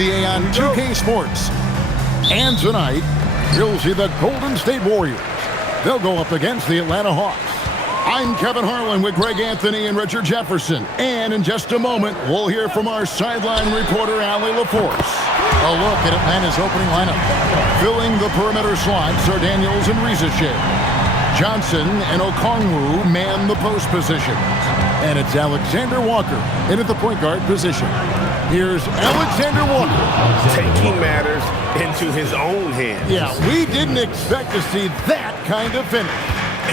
NBA on 2K Sports. And tonight, you'll see the Golden State Warriors. They'll go up against the Atlanta Hawks. I'm Kevin Harlan with Greg Anthony and Richard Jefferson. And in just a moment, we'll hear from our sideline reporter, Allie LaForce. A look at Atlanta's opening lineup. Filling the perimeter slots are Daniels and Rizashea. Johnson and Okongwu man the post positions. And it's Alexander Walker in at the point guard position. Here's Alexander Walker. Taking matters into his own hands. Yeah, we didn't expect to see that kind of finish.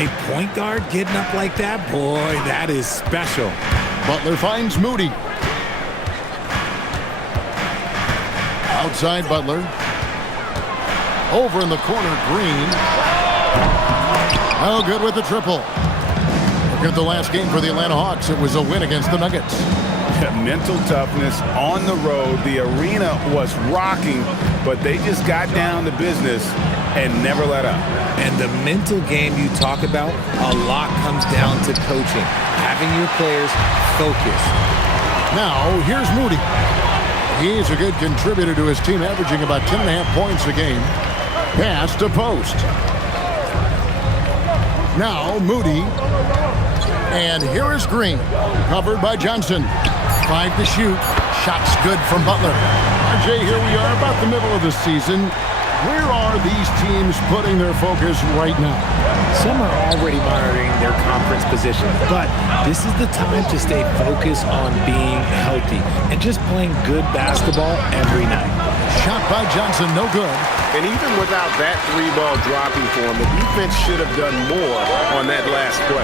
A point guard getting up like that? Boy, that is special. Butler finds Moody. Outside Butler. Over in the corner, Green. Oh, good with the triple. Look at the last game for the Atlanta Hawks. It was a win against the Nuggets. Mental toughness on the road. The arena was rocking, but they just got down to business and never let up. And the mental game you talk about, a lot comes down to coaching, having your players focus. Now, here's Moody. He's a good contributor to his team, averaging about 10.5 points a game. Pass to post. Now, Moody. And here is Green. Covered by Johnson. 5 to shoot. Shots good from Butler. RJ, here we are about the middle of the season. Where are these teams putting their focus right now? Some are already monitoring their conference position, but this is the time to stay focused on being healthy and just playing good basketball every night. Shot by Johnson, no good. And even without that 3-ball dropping for him, the defense should have done more on that last play.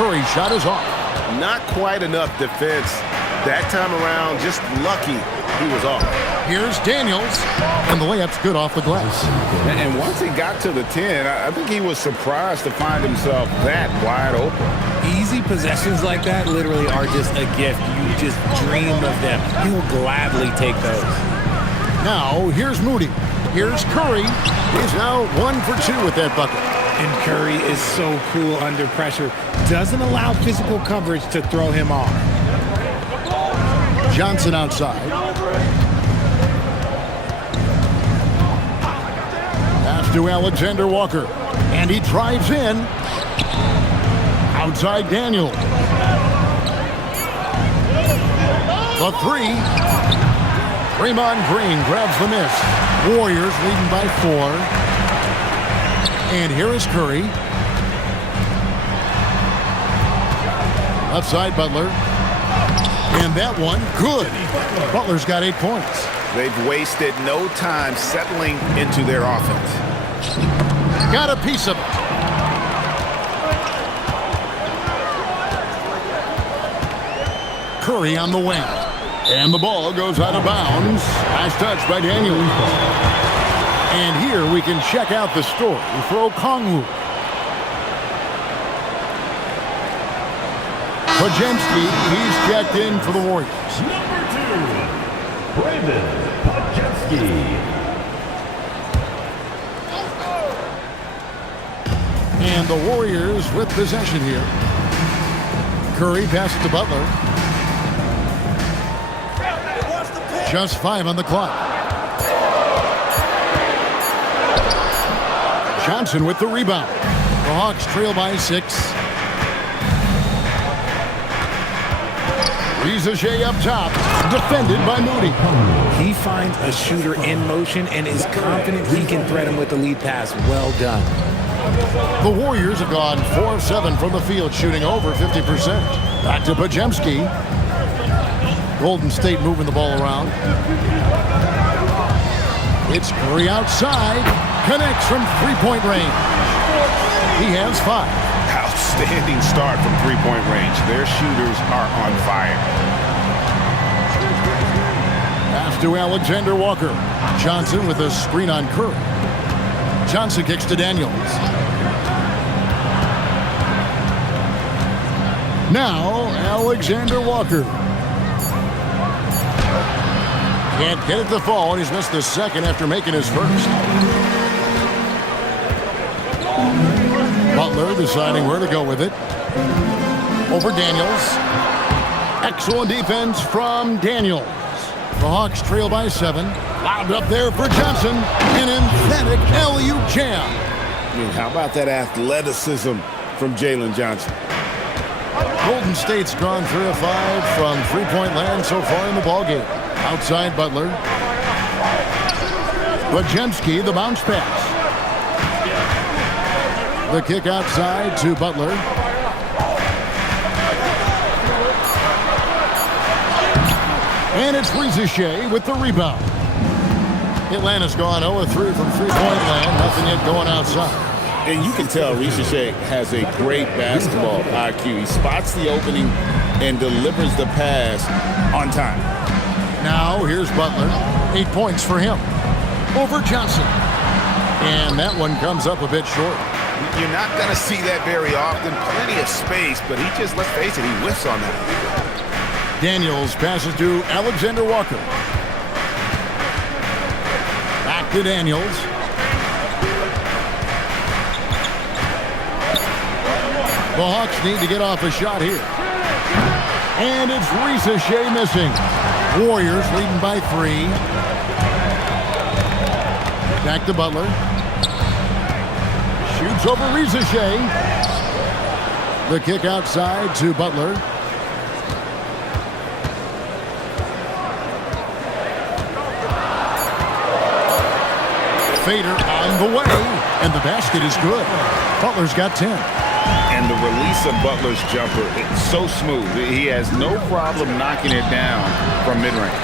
Curry's shot is off. Not quite enough defense that time around. Just lucky he was off. Here's Daniels, and the layup's good off the glass. And once he got to the 10, I think he was surprised to find himself that wide open. Easy possessions like that literally are just a gift. You just dream of them. He'll gladly take those. Now, here's Moody. Here's Curry. He's now 1 for 2 with that bucket. And Curry is so cool under pressure. Doesn't allow physical coverage to throw him off. Johnson outside. Pass to Alexander Walker. And he drives in. Outside Daniel. The 3. Draymond Green grabs the miss. Warriors leading by 4. And here is Curry. Left side, Butler. And that one, good. Butler's got 8 points. They've wasted no time settling into their offense. Got a piece of it. Curry on the wing. And the ball goes out of bounds. Last touch by Daniel. And here we can check out the story for Okongwu. Pajemski, he's checked in for the Warriors. Number 2, Brandon Pajemski. And the Warriors with possession here. Curry passes to Butler. Just 5 on the clock. Johnson with the rebound. The Hawks trail by 6. Rizashea up top, defended by Moody. He finds a shooter in motion and is confident he can thread him with the lead pass. Well done. The Warriors have gone 4 of 7 from the field, shooting over 50%. Back to Pajemski. Golden State moving the ball around. It's Curry outside. Connects from 3-point range. He has 5. Outstanding start from 3-point range. Their shooters are on fire. Pass to Alexander Walker. Johnson with a screen on Curry. Johnson kicks to Daniels. Now, Alexander Walker. Can't get it to fall, and he's missed the second after making his first. Butler deciding where to go with it. Over Daniels. Excellent defense from Daniels. The Hawks trail by 7. Lobbed up there for Johnson. An emphatic alley-oop jam. I mean, how about that athleticism from Jalen Johnson? Golden State's gone 3 of 5 from three-point land so far in the ballgame. Outside Butler. Wojemski, the bounce pass. The kick outside to Butler. And it's Rizachet with the rebound. Atlanta's gone 0-3 from three-point land. Nothing yet going outside. And you can tell Rizachet has a great basketball IQ. He spots the opening and delivers the pass on time. Now here's Butler. 8 points for him. Over Johnson. And that one comes up a bit short. You're not going to see that very often. Plenty of space, but he just, let's face it, he whiffs on that. Daniels passes to Alexander Walker. Back to Daniels. The Hawks need to get off a shot here. And it's Rizachet missing. Warriors leading by 3. Back to Butler. Shoots over Rizachet. The kick outside to Butler. Fader on the way, and the basket is good. Butler's got 10. And the release of Butler's jumper, it's so smooth. He has no problem knocking it down from mid-range.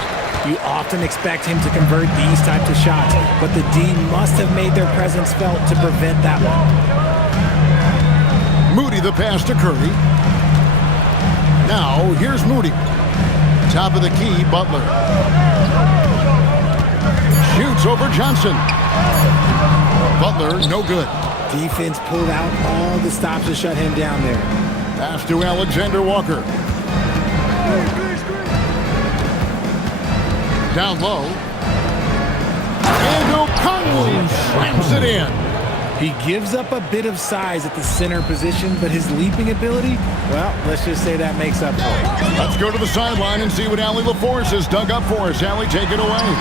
You often expect him to convert these types of shots, but the D must have made their presence felt to prevent that one. Moody the pass to Curry. Now, here's Moody. Top of the key, Butler. Shoots over Johnson. Butler, no good. Defense pulled out all the stops to shut him down there. Pass to Alexander Walker. Down low. And O'Connell slams it in. He gives up a bit of size at the center position, but his leaping ability, well, let's just say that makes up for it. Let's go to the sideline and see what Allie LaForce has dug up for us. Allie, take it away.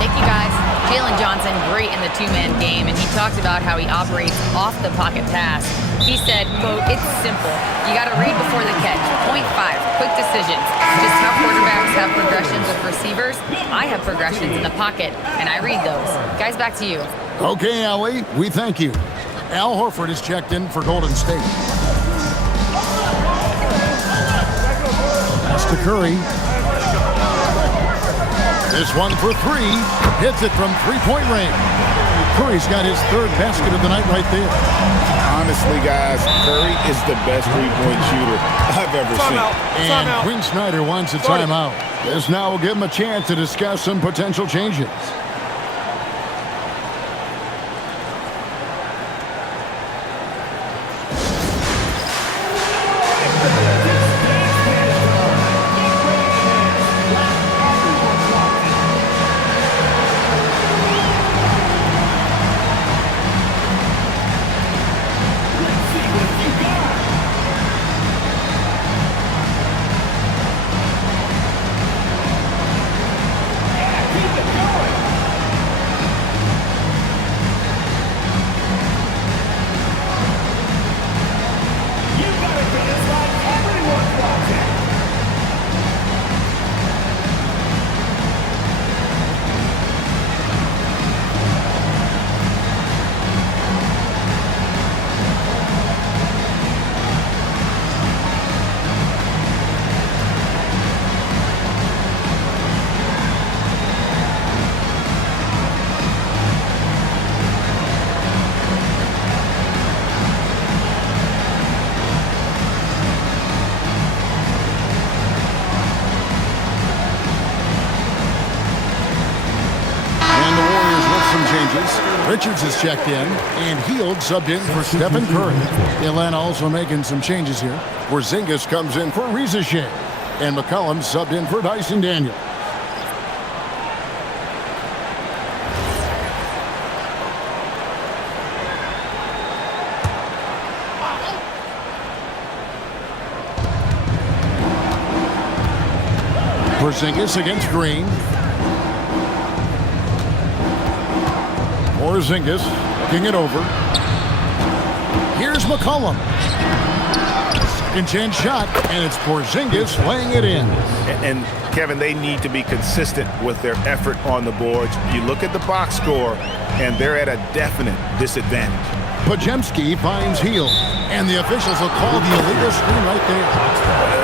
Thank you, guys. Jalen Johnson, great in the two-man game, and he talked about how he operates off the pocket pass. He said, quote, "It's simple. You got to read before the catch. Point 5, quick decisions. Just how quarterbacks have progressions with receivers, I have progressions in the pocket, and I read those." Guys, back to you. Okay, Allie, we thank you. Al Horford is checked in for Golden State. Pass to Curry. This one for 3. Hits it from three-point range. Curry's got his 3rd basket of the night right there. Honestly, guys, Curry is the best three-point shooter I've ever seen. And Quinn Snyder wants a timeout. This now will give him a chance to discuss some potential changes. Richards is checked in, and Hield subbed in for Stephen Curry. Atlanta also making some changes here. Porzingis comes in for Rizachet, and McCollum subbed in for Dyson Daniel. Porzingis against Green. Porzingis looking it over. Here's McCollum. Second chance shot, and it's Porzingis laying it in. And Kevin, they need to be consistent with their effort on the boards. You look at the box score, and they're at a definite disadvantage. Podziemski finds Hield, and the officials will call the illegal screen right there.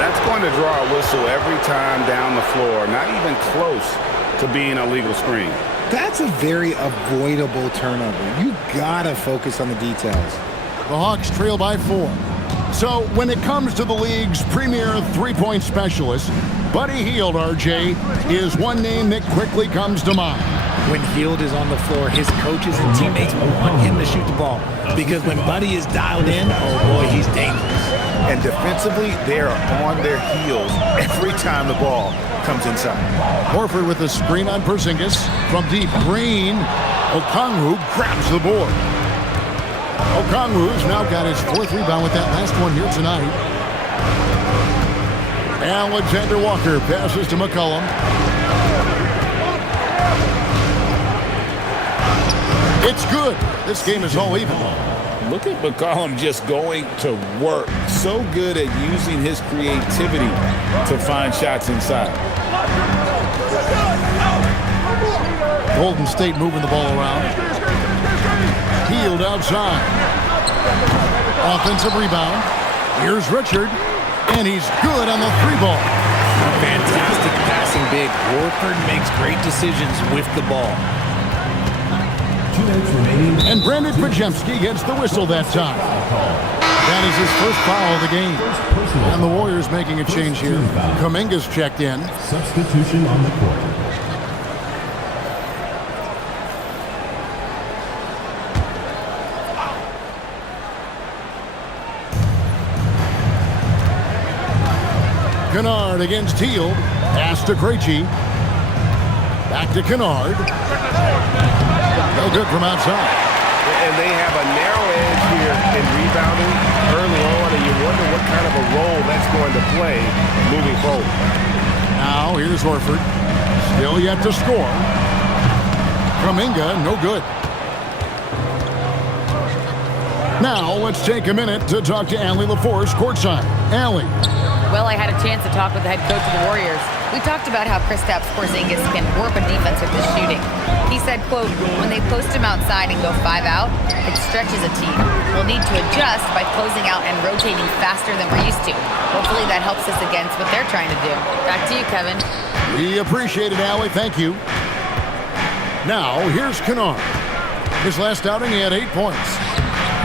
That's going to draw a whistle every time down the floor. Not even close to being a legal screen. That's a very avoidable turnover. You gotta focus on the details. The Hawks trail by 4. So when it comes to the league's premier three-point specialist, Buddy Hield, RJ, is one name that quickly comes to mind. When Hield is on the floor, his coaches and teammates want him to shoot the ball. Because when Buddy is dialed in, oh boy, he's dangerous. And defensively, they are on their heels every time the ball comes inside. Horford with a screen on Porzingis. From deep, Green. Okongwu grabs the board. Okongwu's now got his 4th rebound with that last one here tonight. Alexander Walker passes to McCollum. It's good. This game is all even. Look at McCollum just going to work. So good at using his creativity to find shots inside. Golden State moving the ball around. Hield outside. Offensive rebound. Here's Richard. And he's good on the 3-ball. Fantastic passing big. Horford makes great decisions with the ball. And Brandon Podziemski gets the whistle that time. That is his first foul of the game. And the Warriors making a change here. Kuminga's checked in. Substitution on the court. Kennard against Hield. Pass to Krejci. Back to Kennard. No good from outside. And they have a narrow edge here in rebounding early on, and you wonder what kind of a role that's going to play moving forward. Now here's Horford. Still yet to score. Kuminga, no good. Now let's take a minute to talk to Allie LaForce courtside. Allie. Well, I had a chance to talk with the head coach of the Warriors. We talked about how Kristaps Porzingis can warp a defense with his shooting. He said, quote, when they post him outside and go 5 out, it stretches a team. We'll need to adjust by closing out and rotating faster than we're used to. Hopefully that helps us against what they're trying to do. Back to you, Kevin. We appreciate it, Allie. Thank you. Now, here's Kennard. His last outing, he had 8 points.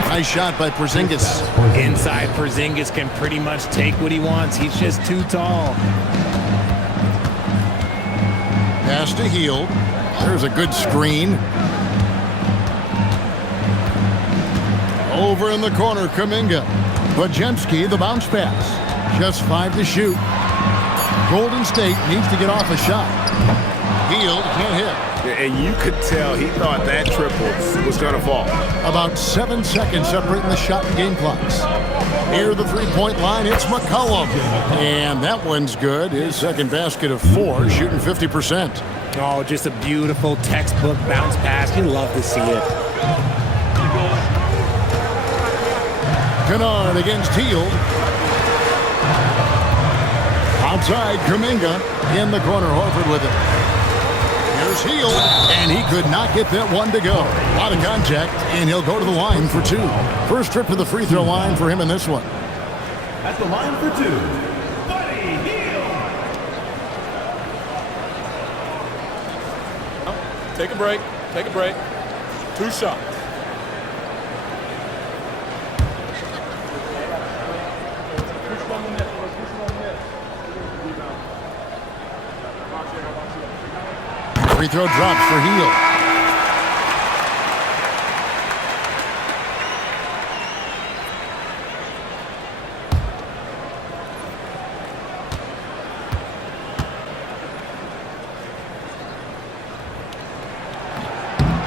Nice shot by Porzingis. Inside, Porzingis can pretty much take what he wants. He's just too tall. Pass to Hield. There's a good screen. Over in the corner, Kuminga. Podziemski, the bounce pass. Just 5 to shoot. Golden State needs to get off a shot. Hield can't hit. And you could tell he thought that triple was going to fall. About 7 seconds separating the shot and game clocks. Near the 3-point line, it's McCollum. And that one's good. His second basket of 4, shooting 50%. Oh, just a beautiful textbook bounce pass. You love to see it. Kennard against Hield. Outside, Kuminga. In the corner, Horford with it. Here's Hield, and he could not get that one to go. A lot of contact, and he'll go to the line for 2. First trip to the free throw line for him in this one. At the line for 2, Buddy Hield. Take a break. Take a break. 2 shots. Free throw drops for Hield.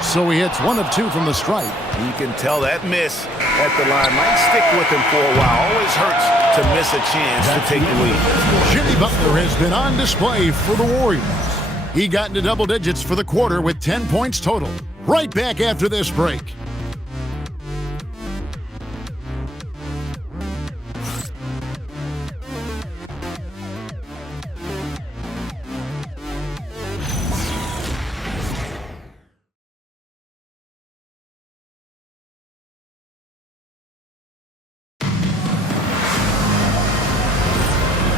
So he hits 1 of 2 from the stripe. You can tell that miss at the line might stick with him for a while. Always hurts to miss a chance to take the lead. Jimmy Butler has been on display for the Warriors. He got into double digits for the quarter with 10 points total. Right back after this break.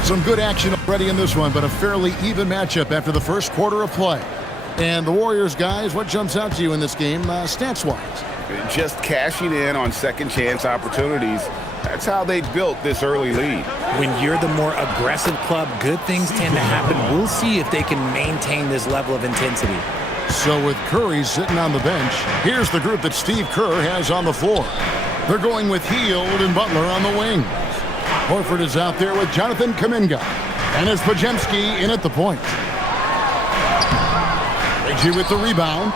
Some good action already in this one, but a fairly even matchup after the first quarter of play. And the Warriors, guys, what jumps out to you in this game, stats-wise? Just cashing in on second-chance opportunities. That's how they built this early lead. When you're the more aggressive club, good things tend to happen. We'll see if they can maintain this level of intensity. So with Curry sitting on the bench, here's the group that Steve Kerr has on the floor. They're going with Hield and Butler on the wings. Horford is out there with Jonathan Kuminga. And it's Podziemski in at the point. Reggie with the rebound.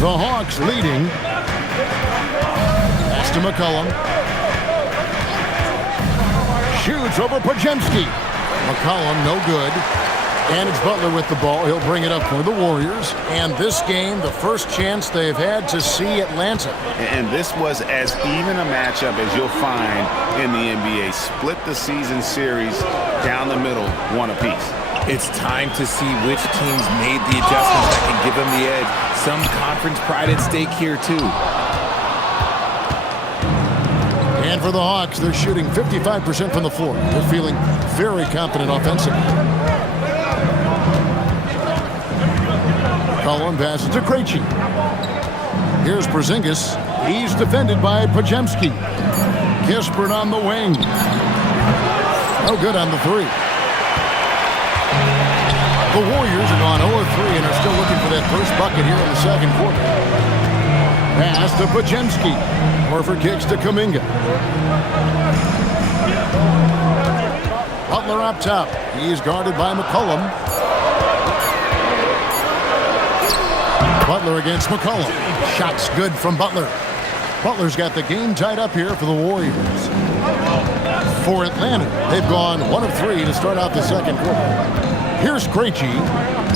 The Hawks leading. Pass to McCollum. Shoots over Podziemski. McCollum no good. And it's Butler with the ball. He'll bring it up for the Warriors. And this game, the first chance they've had to see Atlanta. And this was as even a matchup as you'll find in the NBA. Split the season series down the middle, one apiece. It's time to see which teams made the adjustments that can give them the edge. Some conference pride at stake here, too. And for the Hawks, they're shooting 55% from the floor. They're feeling very confident offensively. Collin passes to Krejci. Here's Porzingis. He's defended by Podziemski. Kispert on the wing. No good on the three. The Warriors are gone 0-3 and are still looking for that first bucket here in the second quarter. Pass to Podziemski. Horford kicks to Kuminga. Butler up top. He's guarded by McCollum. Butler against McCollum. Shots good from Butler. Butler's got the game tied up here for the Warriors. For Atlanta, they've gone 1 of 3 to start out the second quarter. Here's Krejci.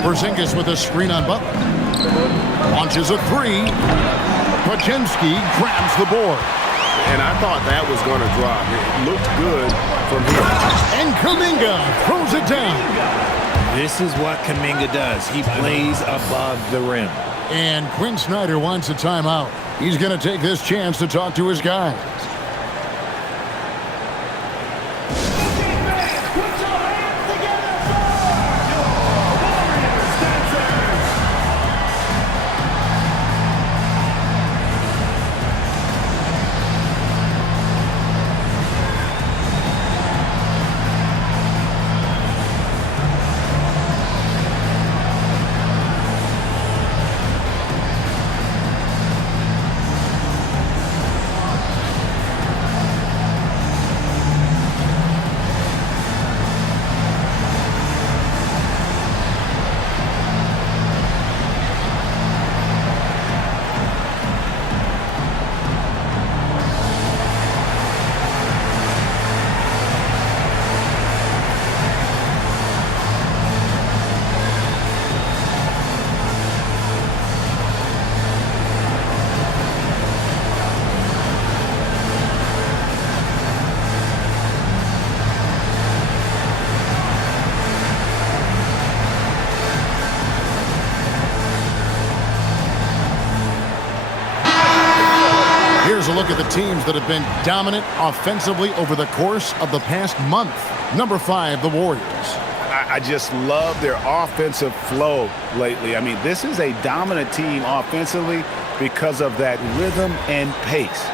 Porzingis with a screen on Butler. Launches a three. Podziemski grabs the board. And I thought that was going to drop. It looked good from here. And Kuminga throws it down. This is what Kuminga does. He plays above the rim. And Quinn Snyder wants a timeout. He's going to take this chance to talk to his guys. Here's a look at the teams that have been dominant offensively over the course of the past month. Number 5, the Warriors. I just love their offensive flow lately. I mean, this is a dominant team offensively because of that rhythm and pace.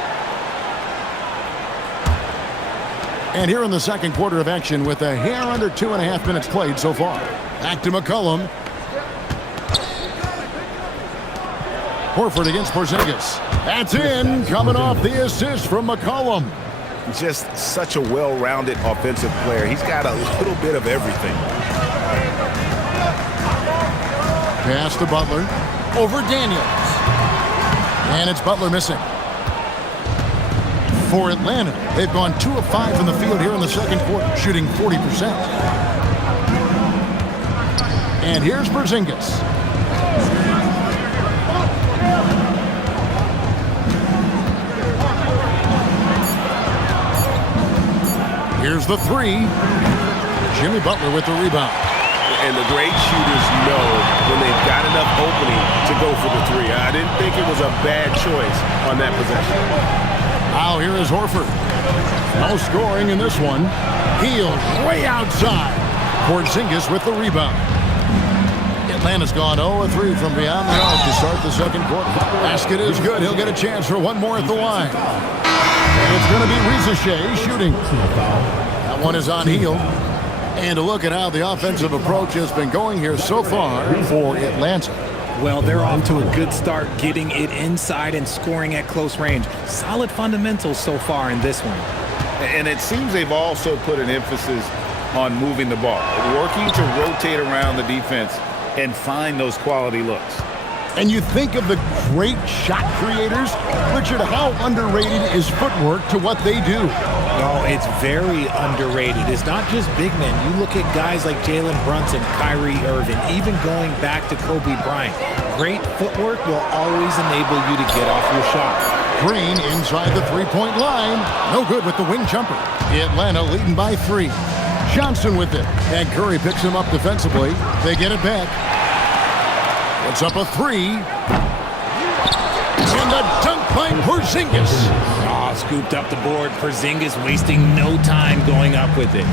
And here in the second quarter of action with a hair under 2.5 minutes played so far. Back to McCollum. Horford against Porzingis. That's in, coming off the assist from McCollum. Just such a well-rounded offensive player. He's got a little bit of everything. Pass to Butler. Over Daniels. And it's Butler missing. For Atlanta, they've gone 2 of 5 from the field here in the second quarter, shooting 40%. And here's Porzingis. Here's the three. Jimmy Butler with the rebound. And the great shooters know when they've got enough opening to go for the three. I didn't think it was a bad choice on that possession. Now here is Horford. No scoring in this one. Hield way outside. Porzingis with the rebound. Atlanta's gone 0-3 from beyond the arc to start the second quarter. Basket is good. He'll get a chance for one more at the line. And it's going to be Rizachet shooting. That one is on Hield. And to look at how the offensive approach has been going here so far for Atlanta. Well, they're off to a good start getting it inside and scoring at close range. Solid fundamentals so far in this one. And it seems they've also put an emphasis on moving the ball, working to rotate around the defense and find those quality looks. And you think of the great shot creators, Richard, how underrated is footwork to what they do? No, it's very underrated. It's not just big men. You look at guys like Jalen Brunson, Kyrie Irving, even going back to Kobe Bryant. Great footwork will always enable you to get off your shot. Green inside the three-point line. No good with the wing jumper. Atlanta leading by 3. Johnson with it. And Curry picks him up defensively. They get it back. It's up a 3. And a dunk by Porzingis. Scooped up the board. Porzingis wasting no time going up with it.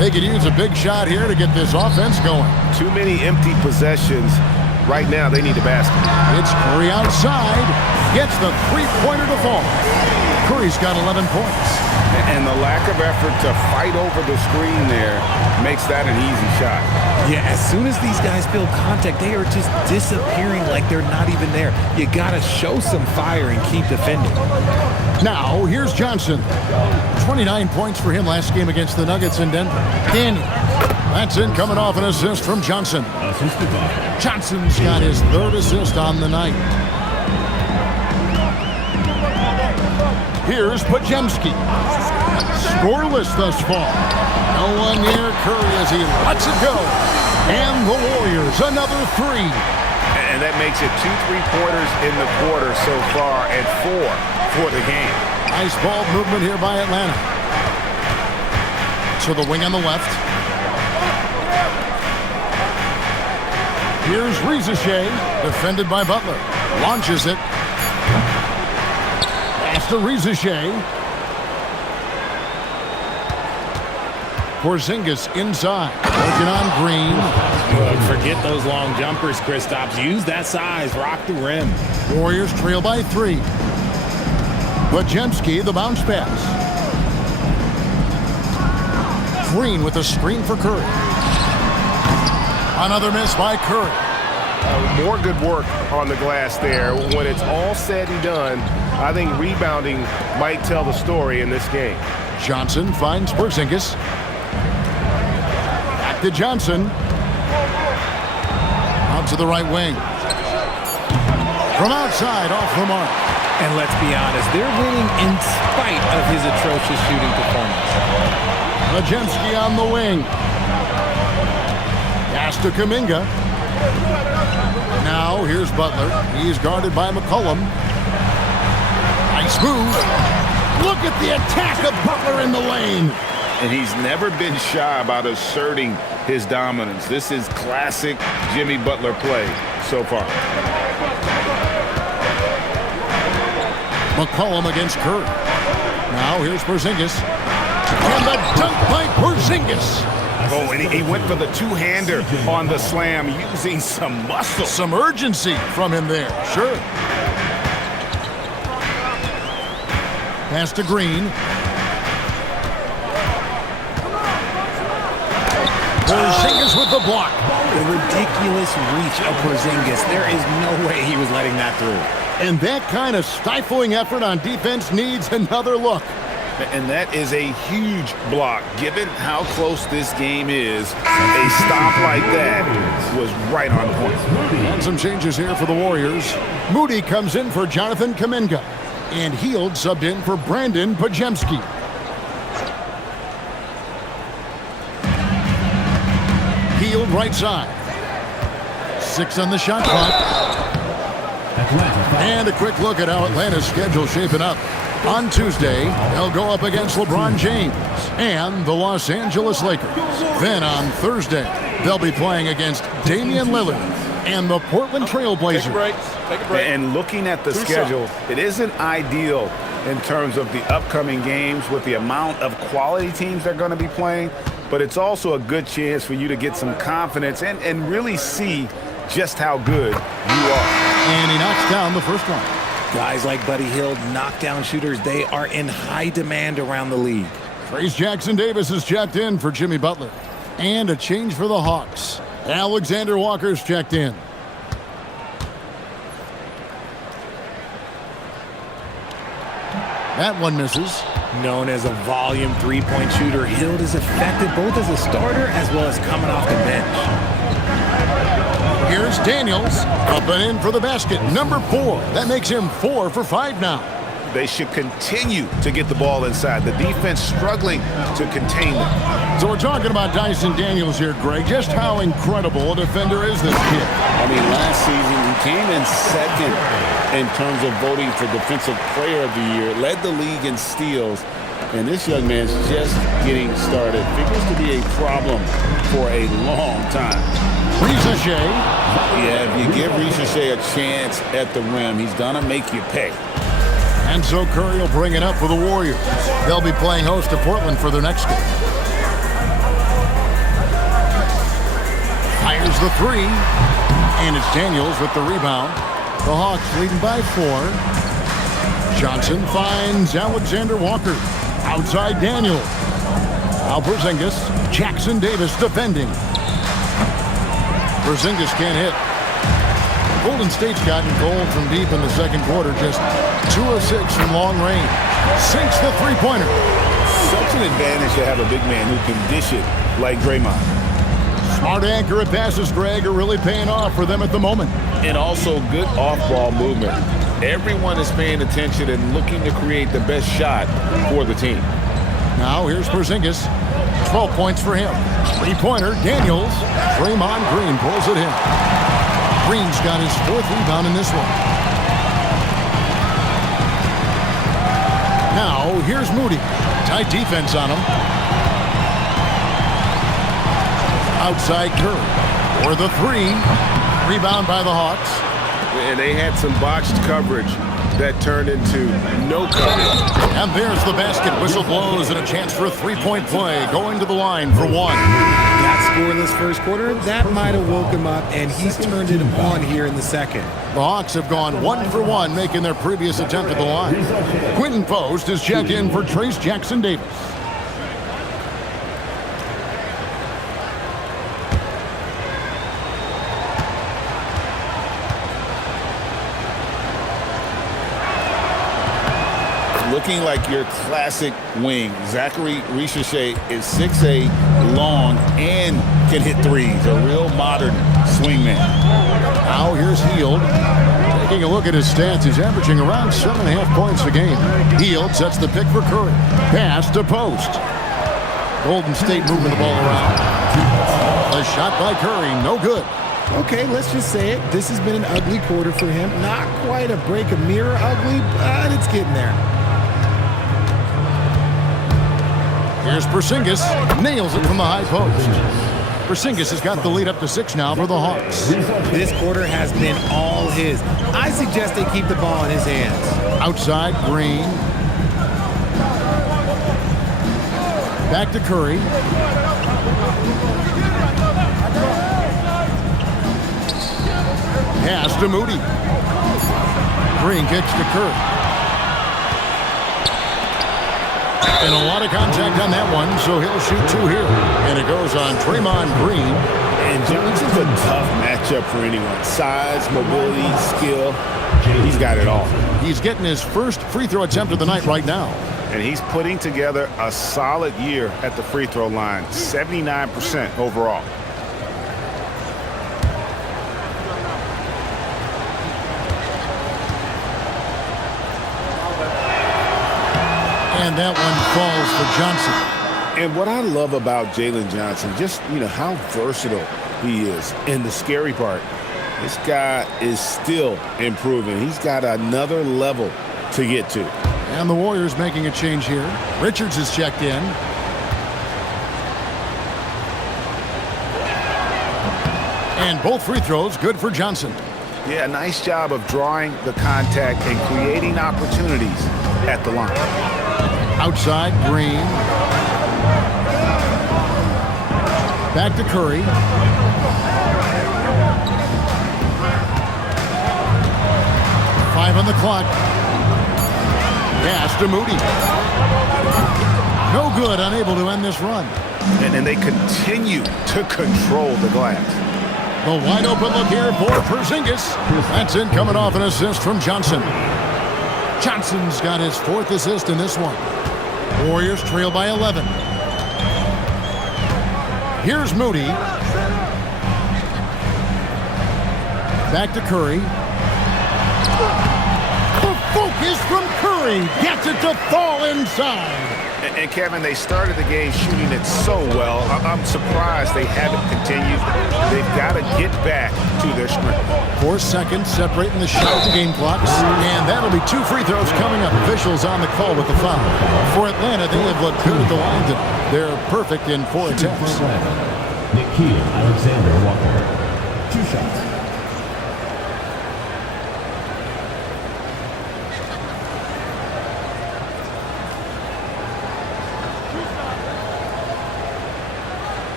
They could use a big shot here to get this offense going. Too many empty possessions. Right now, they need a basket. It's Curry outside. Gets the three-pointer to fall. Curry's got 11 points. And the lack of effort to fight over the screen there makes that an easy shot. Yeah, as soon as these guys feel contact, they are just disappearing like they're not even there. You got to show some fire and keep defending. Now, here's Johnson. 29 points for him last game against the Nuggets in Denver. Daniels. That's in coming off an assist from Johnson. Johnson's got his 3rd assist on the night. Here's Podziemski. Scoreless thus far. No one near Curry as he lets it go. And the Warriors, another 3. And that makes it 2 3-pointers in the quarter so far and 4 for the game. Nice ball movement here by Atlanta. To the wing on the left. Here's Rizachet, defended by Butler. Launches it. Pass to Rizachet. Porzingis inside. Working on Green. Forget those long jumpers, Kristaps. Use that size. Rock the rim. Warriors trail by 3. Podziemski, the bounce pass. Green with a screen for Curry. Another miss by Curry. More good work on the glass there. When it's all said and done, I think rebounding might tell the story in this game. Johnson finds Porzingis. Back to Johnson. Out to the right wing. From outside, off the mark. And let's be honest, they're winning in spite of his atrocious shooting performance. Podziemski on the wing. Pass to Kuminga. Now here's Butler. He's guarded by McCollum. Nice move. Look at the attack of Butler in the lane. And he's never been shy about asserting his dominance. This is classic Jimmy Butler play so far. McCollum against Curry. Now here's Porzingis. And the dunk by Porzingis. Oh, and he went for the two-hander on the slam using some muscle. Some urgency from him there, sure. Pass to Green. Porzingis with the block. The ridiculous reach of Porzingis. There is no way he was letting that through. And that kind of stifling effort on defense needs another look. And that is a huge block. Given how close this game is, a stop like that was right on point. And some changes here for the Warriors. Moody comes in for Jonathan Kuminga. And Hield subbed in for Brandon Podziemski. Hield right side. 6 on the shot clock. Atlanta 5. And a quick look at how Atlanta's schedule shaping up. On Tuesday, they'll go up against LeBron James and the Los Angeles Lakers. Then on Thursday, they'll be playing against Damian Lillard and the Portland Trail Blazers. Take a break. Take a break. And looking at the schedule, it isn't ideal in terms of the upcoming games with the amount of quality teams they're going to be playing, but it's also a good chance for you to get some confidence and really see just how good you are. And he knocks down the first one. Guys like Buddy Hield, knockdown shooters, they are in high demand around the league. Trace Jackson-Davis is checked in for Jimmy Butler. And a change for the Hawks. Alexander Walker's checked in. That one misses. Known as a volume three-point shooter, Hield is effective both as a starter as well as coming off the bench. Here's Daniels, up and in for the basket, number 4. That makes him 4 for 5 now. They should continue to get the ball inside. The defense struggling to contain them. So we're talking about Dyson Daniels here, Greg. Just how incredible a defender is this kid? I mean, last season he came in second in terms of voting for Defensive Player of the Year, led the league in steals, and this young man's just getting started. Figures to be a problem for a long time. Ricochet. Yeah, if you give Ricochet a chance at the rim, he's gonna make you pay. And so Curry will bring it up for the Warriors. They'll be playing host to Portland for their next game. Fires the 3. And it's Daniels with the rebound. The Hawks leading by 4. Johnson finds Alexander Walker. Outside Daniels. Now Porzingis. Jackson-Davis defending. Porzingis can't hit. Golden State's gotten cold from deep in the second quarter. Just 2 of 6 from long range. Sinks the three-pointer. Such an advantage to have a big man who can dish it like Draymond. Smart accurate passes, Greg, are really paying off for them at the moment. And also good off-ball movement. Everyone is paying attention and looking to create the best shot for the team. Now here's Porzingis. 12 points for him. Three-pointer, Daniels. Draymond Green pulls it in. Green's got his 4th rebound in this one. Now here's Moody. Tight defense on him. Outside Curry. For the 3. Rebound by the Hawks. And they had some botched coverage that turned into no coverage. And there's the basket. Whistle blows and a chance for a three-point play. Going to the line for 1. That scoreless first quarter, that might have woke him up, and he's turned it on here in the second. The Hawks have gone 1 for 1, making their previous attempt at the line. Quinton Post is checked in for Trace Jackson-Davis. Looking like your classic wing. Zachary Ricochet is 6'8", long, and can hit threes. A real modern swingman. Now here's Hield. Taking a look at his stats, he's averaging around 7.5 points a game. Hield sets the pick for Curry. Pass to Post. Golden State moving the ball around. A shot by Curry, no good. Okay, let's just say it. This has been an ugly quarter for him. Not quite a break a mirror ugly, but it's getting there. Here's Porzingis. Nails it from the high post. Porzingis has got the lead up to 6 now for the Hawks. This quarter has been all his. I suggest they keep the ball in his hands. Outside, Green. Back to Curry. Pass to Moody. Green kicks to Curry. And a lot of contact on that one, so he'll shoot 2 here. And it goes on Draymond Green. And Johnson's a tough matchup for anyone. Size, mobility, skill. He's got it all. He's getting his first free throw attempt of the night right now. And he's putting together a solid year at the free throw line. 79% overall. And that one falls for Johnson. And what I love about Jalen Johnson, just, how versatile he is. And the scary part, This guy is still improving. He's got another level to get to. And the Warriors making a change here. Richards is checked in. And both free throws good for Johnson. Yeah, nice job of drawing the contact and creating opportunities at the line. Outside, Green. Back to Curry. Five on the clock. Pass to Moody. No good, unable to end this run. And they continue to control the glass. The wide open look here for Porzingis. That's in, coming off an assist from Johnson. Johnson's got his 4th assist in this one. Warriors trail by 11. Here's Moody. Back to Curry. The focus from Curry gets it to fall inside. And Kevin, they started the game shooting it so well. I'm surprised they haven't continued. They've got to get back to their strength. 4 seconds separating the shot to game clocks. And that'll be 2 free throws coming up. Officials on the call with the foul. For Atlanta, they have looked good at the line tonight. They're perfect in 4 attempts. Nikhil Alexander-Walker. 2 shots.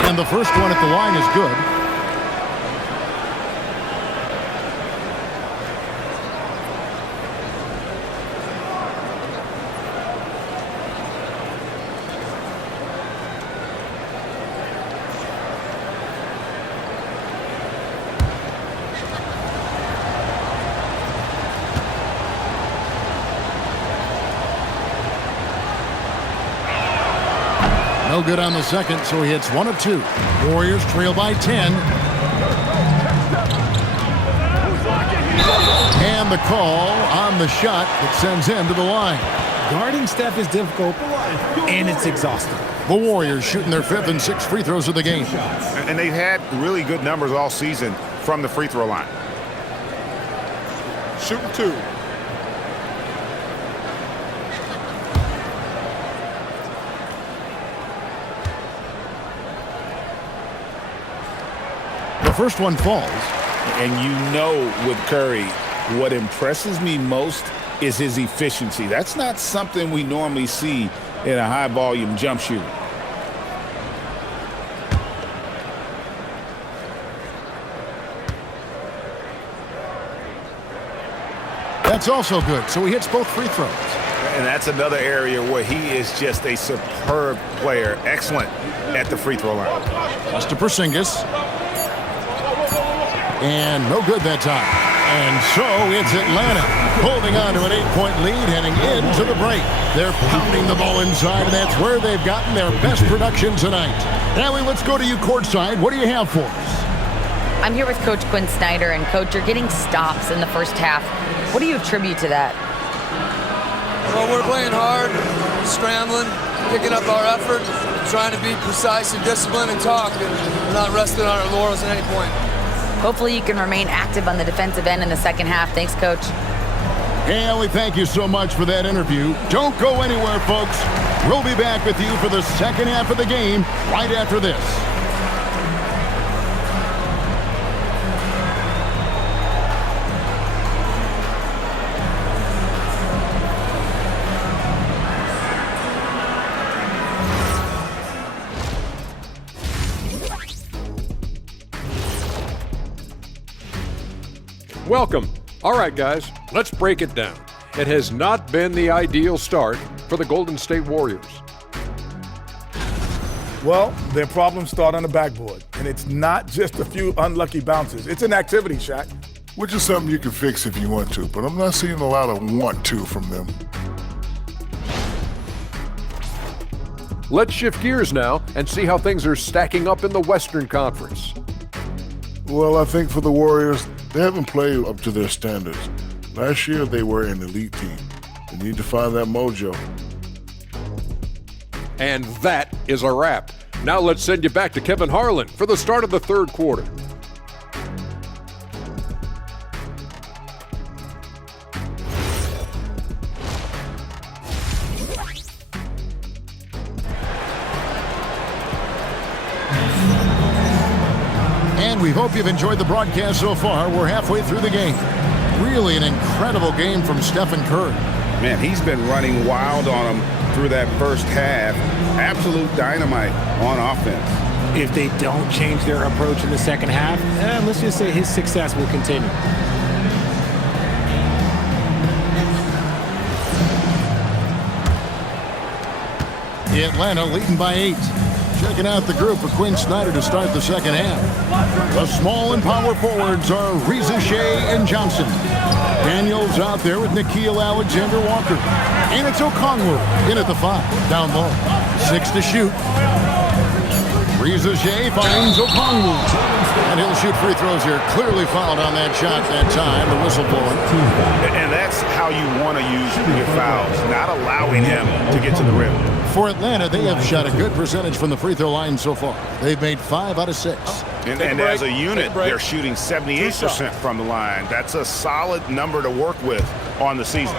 And the first one at the line is good. No good on the second, so he hits 1 of 2. Warriors trail by 10. And the call on the shot that sends him to the line. Guarding Steph is difficult, and it's exhausting. The Warriors shooting their 5th and 6th free throws of the game. And they've had really good numbers all season from the free throw line. Shooting 2. The first one falls. And you know with Curry, what impresses me most is his efficiency. That's not something we normally see in a high-volume jump shooter. That's also good, so he hits both free throws. And that's another area where he is just a superb player. Excellent at the free throw line. Pass to Porzingis. And no good that time. And so it's Atlanta holding on to an 8-point lead heading into the break. They're pounding the ball inside, and that's where they've gotten their best production tonight. Allie, let's go to you courtside. What do you have for us? I'm here with Coach Quinn Snyder, and Coach, you're getting stops in the first half. What do you attribute to that? Well, we're playing hard, scrambling, picking up our effort, trying to be precise and disciplined and talk, and we're not resting on our laurels at any point. Hopefully you can remain active on the defensive end in the second half. Thanks, Coach. Hey, Allie, thank you so much for that interview. Don't go anywhere, folks. We'll be back with you for the second half of the game right after this. Welcome. All right, guys, let's break it down. It has not been the ideal start for the Golden State Warriors. Well, their problems start on the backboard, and it's not just a few unlucky bounces. It's an activity, Shaq. Which is something you can fix if you want to, but I'm not seeing a lot of want to from them. Let's shift gears now and see how things are stacking up in the Western Conference. Well, I think for the Warriors, they haven't played up to their standards. Last year, they were an elite team. They need to find that mojo. And that is a wrap. Now let's send you back to Kevin Harlan for the start of the third quarter. And we hope you've enjoyed the broadcast so far. We're halfway through the game. Really an incredible game from Stephen Curry. Man, he's been running wild on him through that first half. Absolute dynamite on offense. If they don't change their approach in the second half, let's just say his success will continue. Atlanta leading by 8. Checking out the group for Quinn Snyder to start the second half. The small and power forwards are Reza Shea and Johnson. Daniels out there with Nickeil Alexander-Walker. And it's Okongwu in at the 5, down low. 6 to shoot. Reza Shea finds Okongwu. And he'll shoot free throws here. Clearly fouled on that shot that time, the whistle blowing. And that's how you want to use your fouls, not allowing him to get to the rim. For Atlanta, they have shot a good percentage from the free throw line so far. They've made 5 out of 6. And as a unit, they're shooting 78% from the line. That's a solid number to work with on the season.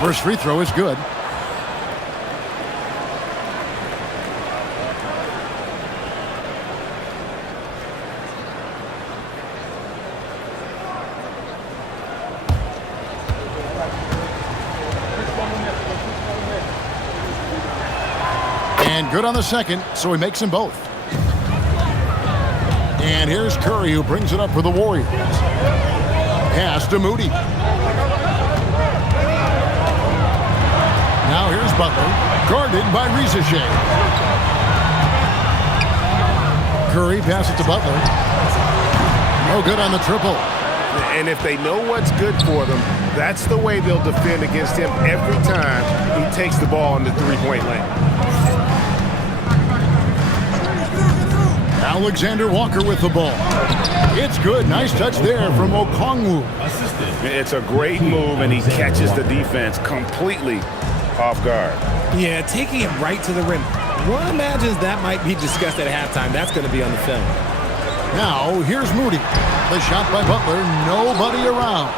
First free throw is good. And good on the second, so he makes them both. And here's Curry, who brings it up for the Warriors. Pass to Moody. Now here's Butler, guarded by Reza Shea. Curry passes to Butler. No good on the triple. And if they know what's good for them, that's the way they'll defend against him every time he takes the ball in the three-point lane. Alexander Walker with the ball. It's good. Nice touch there from Okongwu. It's a great move, and he catches the defense completely off guard. Yeah, taking it right to the rim. One imagines that might be discussed at halftime. That's going to be on the film. Now, here's Moody. The shot by Butler, nobody around.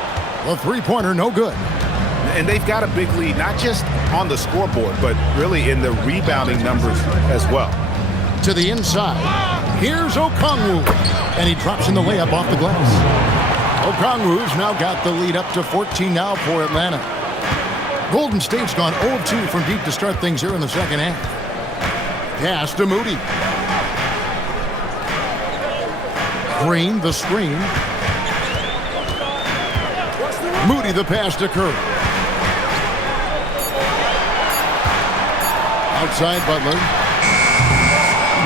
The three-pointer, no good. And they've got a big lead, not just on the scoreboard, but really in the rebounding numbers as well. To the inside. Here's Okongwu. And he drops in the layup off the glass. Okongwu's now got the lead up to 14 now for Atlanta. Golden State's gone 0-2 from deep to start things here in the second half. Pass to Moody. Green, the screen. Moody, the pass to Curry. Outside Butler.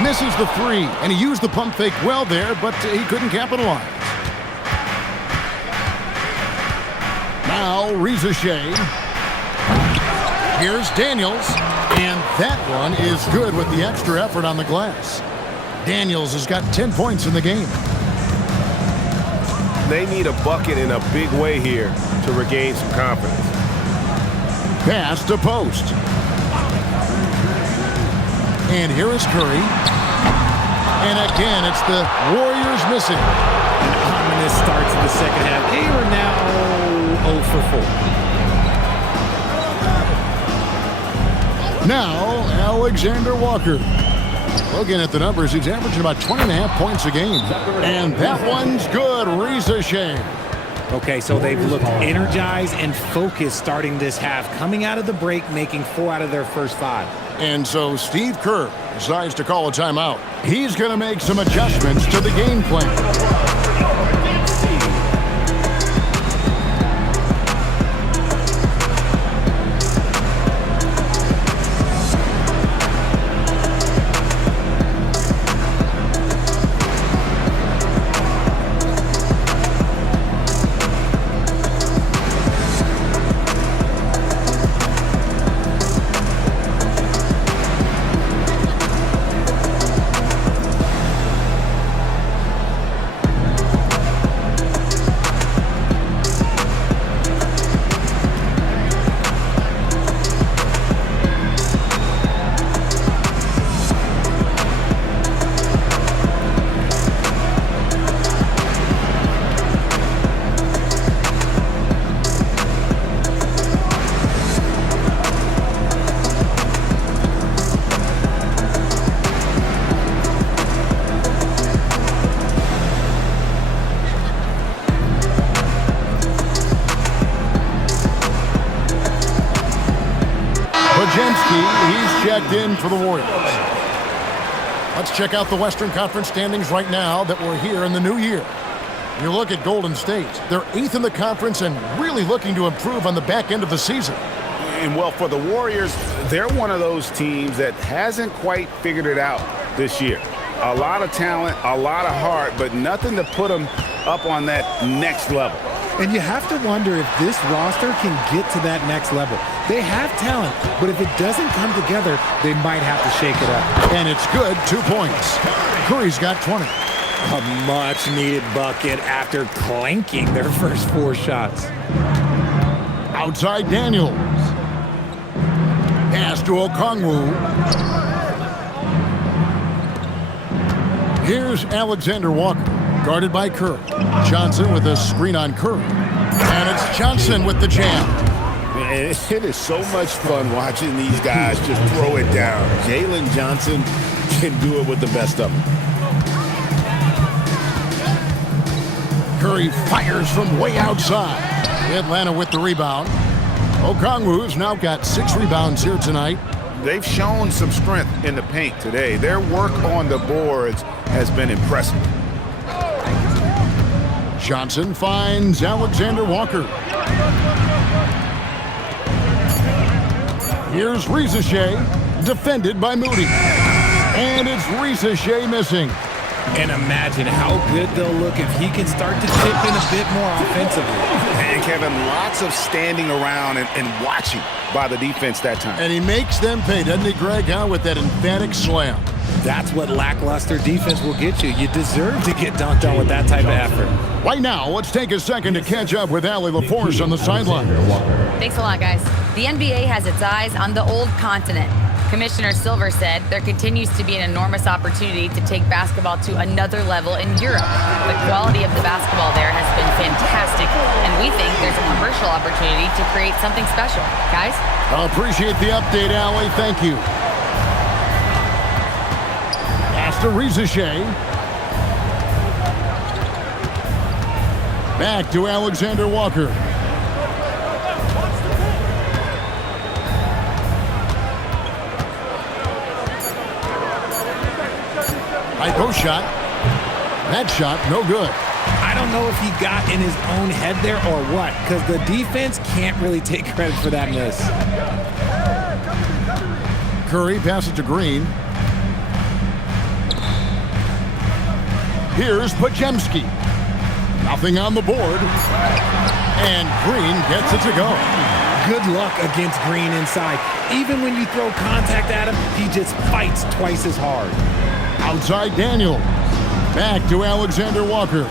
Misses the 3, and he used the pump fake well there, but he couldn't capitalize. Now, Reza Shea. Here's Daniels, and that one is good with the extra effort on the glass. Daniels has got 10 points in the game. They need a bucket in a big way here to regain some confidence. Pass to post. And here is Curry. And again, it's the Warriors missing. An ominous start to the second half. They are now 0 for 4. Now, Alexander Walker. Looking at the numbers, he's averaging about 20.5 points a game. And that one's good, Reza Shea. Okay, so they've looked energized and focused starting this half. Coming out of the break, making 4 out of their first 5. And so Steve Kerr decides to call a timeout. He's going to make some adjustments to the game plan. Nowitzki, he's checked in for the Warriors. Let's check out the Western Conference standings right now that we're here in the new year. You look at Golden State. They're 8th in the conference and really looking to improve on the back end of the season. And, well, for the Warriors, they're one of those teams that hasn't quite figured it out this year. A lot of talent, a lot of heart, but nothing to put them up on that next level. And you have to wonder if this roster can get to that next level. They have talent, but if it doesn't come together, they might have to shake it up. And it's good, 2 points. Curry's got 20. A much-needed bucket after clanking their first 4 shots. Outside Daniels. Pass to Okongwu. Here's Alexander Walker, guarded by Curry. Johnson with a screen on Curry. And it's Johnson with the jam. It is so much fun watching these guys just throw it down. Jalen Johnson can do it with the best of them. Curry fires from way outside. Atlanta with the rebound. Okongwu's now got 6 rebounds here tonight. They've shown some strength in the paint today. Their work on the boards has been impressive. Johnson finds Alexander Walker. Here's Rizachet, defended by Moody. And it's Rizachet missing. And imagine how good they'll look if he can start to chip in a bit more offensively. And Kevin, lots of standing around and watching by the defense that time. And he makes them pay, doesn't he, Greg, with that emphatic slam? That's what lackluster defense will get you. You deserve to get dunked on with that type of effort. Right now, let's take a second to catch up with Allie LaForce on the sideline. Thanks a lot, guys. The NBA has its eyes on the old continent. Commissioner Silver said there continues to be an enormous opportunity to take basketball to another level in Europe. The quality of the basketball there has been fantastic, and we think there's a commercial opportunity to create something special. Guys? I appreciate the update, Allie. Thank you. Pass to Rizachet. Back to Alexander Walker. High post shot. That shot, no good. I don't know if he got in his own head there or what, because the defense can't really take credit for that miss. Curry passes to Green. Here's Podziemski. Nothing on the board. And Green gets it to go. Good luck against Green inside. Even when you throw contact at him, he just fights twice as hard. Outside Daniels. Back to Alexander Walker.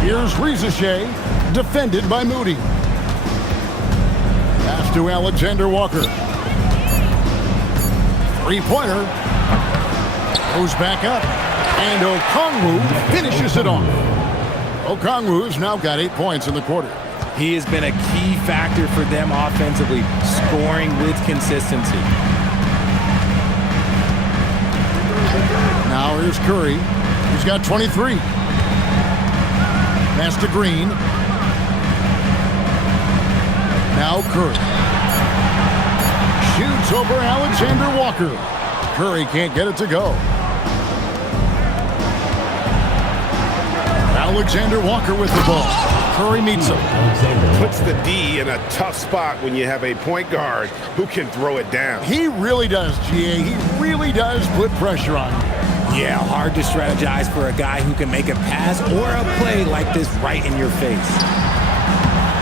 Here's Rizachet, defended by Moody. Pass to Alexander Walker. Three-pointer. Goes back up. And Okongwu finishes it off. Okongwu's now got 8 points in the quarter. He has been a key factor for them offensively, scoring with consistency. Now here's Curry. He's got 23. Pass to Green. Now Curry. Shoots over Alexander Walker. Curry can't get it to go. Alexander Walker with the ball. Curry meets him. Puts the D in a tough spot when you have a point guard who can throw it down. He really does, GA. He really does put pressure on him. Yeah, hard to strategize for a guy who can make a pass or a play like this right in your face.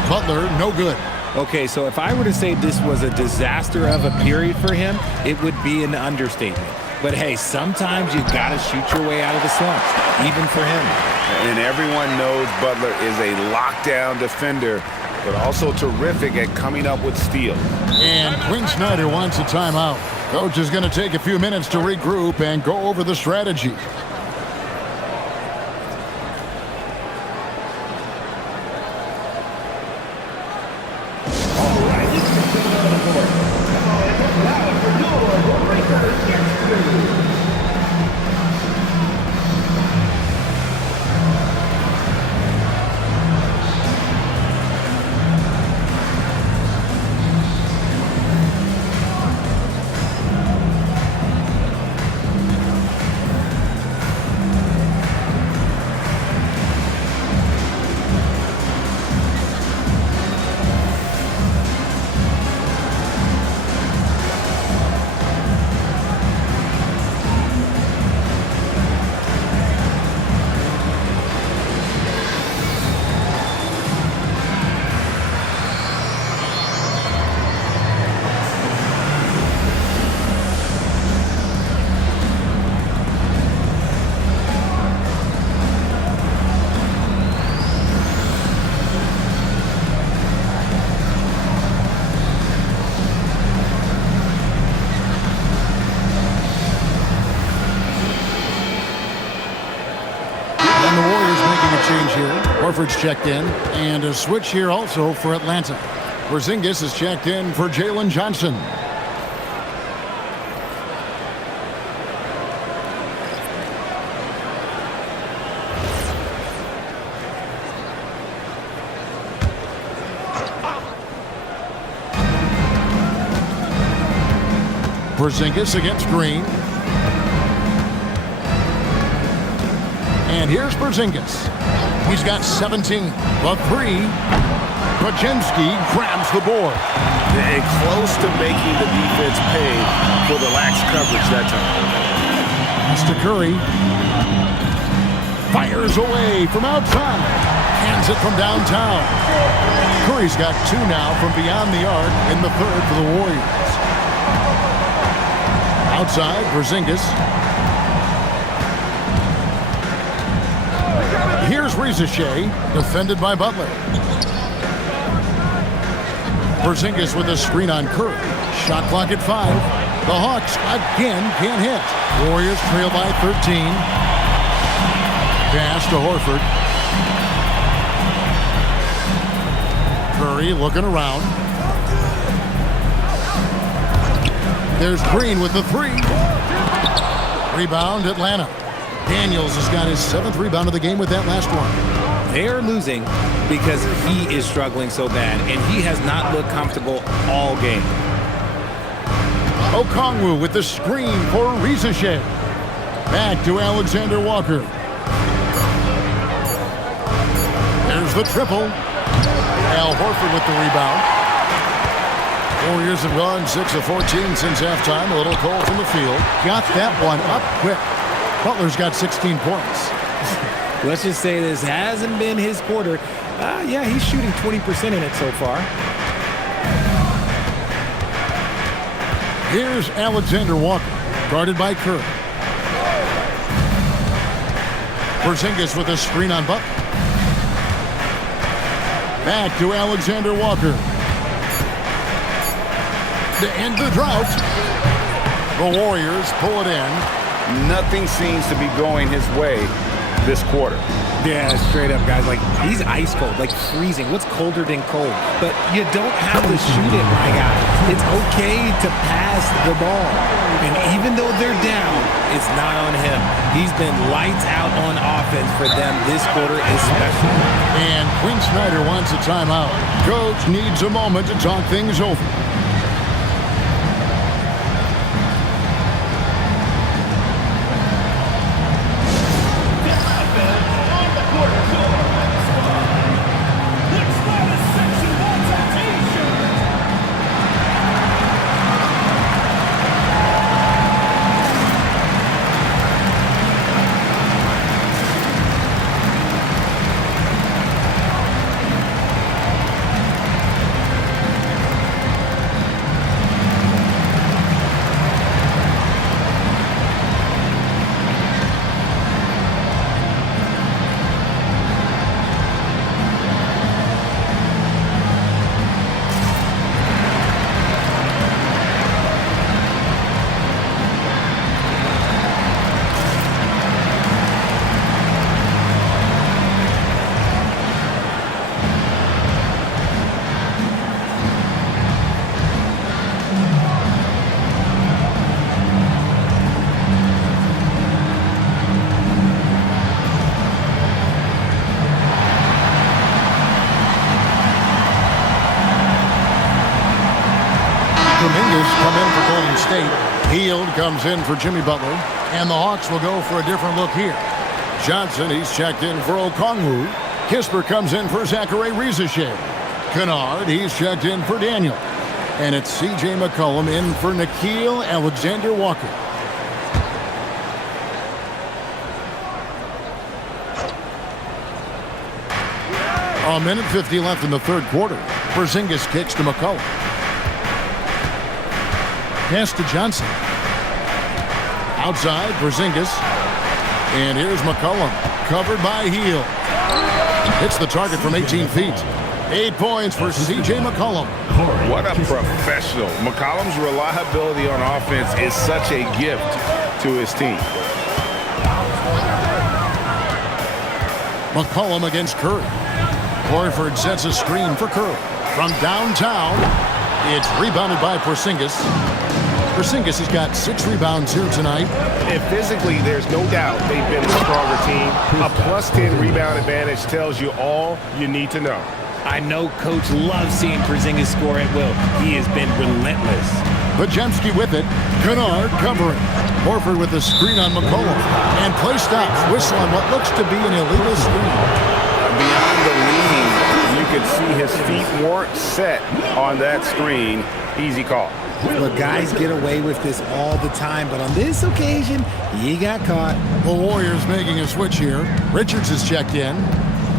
Butler, no good. Okay, so if I were to say this was a disaster of a period for him, it would be an understatement. But hey, sometimes you gotta shoot your way out of the slump, even for him. And everyone knows Butler is a lockdown defender, but also terrific at coming up with steals. And Quinn Snyder wants a timeout. Coach is going to take a few minutes to regroup and go over the strategy. Horford's checked in, and a switch here also for Atlanta. Porzingis is checked in for Jalen Johnson. Porzingis against Green. And here's Porzingis. He's got 17. The three. Podziemski grabs the board. And close to making the defense pay for the lax coverage that time. Pass to Curry. Fires away from outside. Hands it from downtown. Curry's got 2 now from beyond the arc in the third for the Warriors. Outside, Porzingis. Here's Rizachet, defended by Butler. Porzingis with a screen on Curry. Shot clock at 5. The Hawks again can't hit. Warriors trail by 13. Pass to Horford. Curry looking around. There's Green with the 3. Rebound, Atlanta. Daniels has got his 7th rebound of the game with that last one. They are losing because he is struggling so bad, and he has not looked comfortable all game. Okongwu with the screen for Rizachet. Back to Alexander Walker. There's the triple. Al Horford with the rebound. Warriors have gone 6 of 14 since halftime. A little cold from the field. Got that one up quick. Butler's got 16 points. Let's just say this hasn't been his quarter. Yeah, he's shooting 20% in it so far. Here's Alexander Walker, guarded by Curry. Porzingis with a screen on Butler. Back to Alexander Walker. To end the drought. The Warriors pull it in. Nothing seems to be going his way this quarter. Yeah, straight up, guys. Like, he's ice cold, like freezing. What's colder than cold? But you don't have to shoot it, my guy. It's okay to pass the ball. And even though they're down, it's not on him. He's been lights out on offense for them this quarter especially. And Quinn Snyder wants a timeout. Coach needs a moment to talk things over. Come in for Golden State. Hield comes in for Jimmy Butler. And the Hawks will go for a different look here. Johnson, he's checked in for Okongwu. Kisper comes in for Zachary Rizachet. Kennard, he's checked in for Daniel. And it's C.J. McCollum in for Nickeil Alexander-Walker. A minute 50 left in the third quarter. Porzingis kicks to McCollum. Pass to Johnson. Outside, Porzingis. And here's McCollum, covered by Hield. Hits the target from 18 feet. 8 points for C.J. McCollum. What a professional. McCollum's reliability on offense is such a gift to his team. McCollum against Curry. Horford sets a screen for Curry. From downtown, it's rebounded by Porzingis. Porzingis has got 6 rebounds here tonight. And physically, there's no doubt they've been the stronger team. A +10 rebound advantage tells you all you need to know. I know Coach loves seeing Porzingis score at will. He has been relentless. Podziemski with it. Kennard covering. Horford with a screen on McCollum. And play stops. Whistle on what looks to be an illegal screen. Beyond the lead, you could see his feet weren't set on that screen. Easy call. Look, guys get away with this all the time, but on this occasion, he got caught. The Warriors making a switch here. Richards has checked in.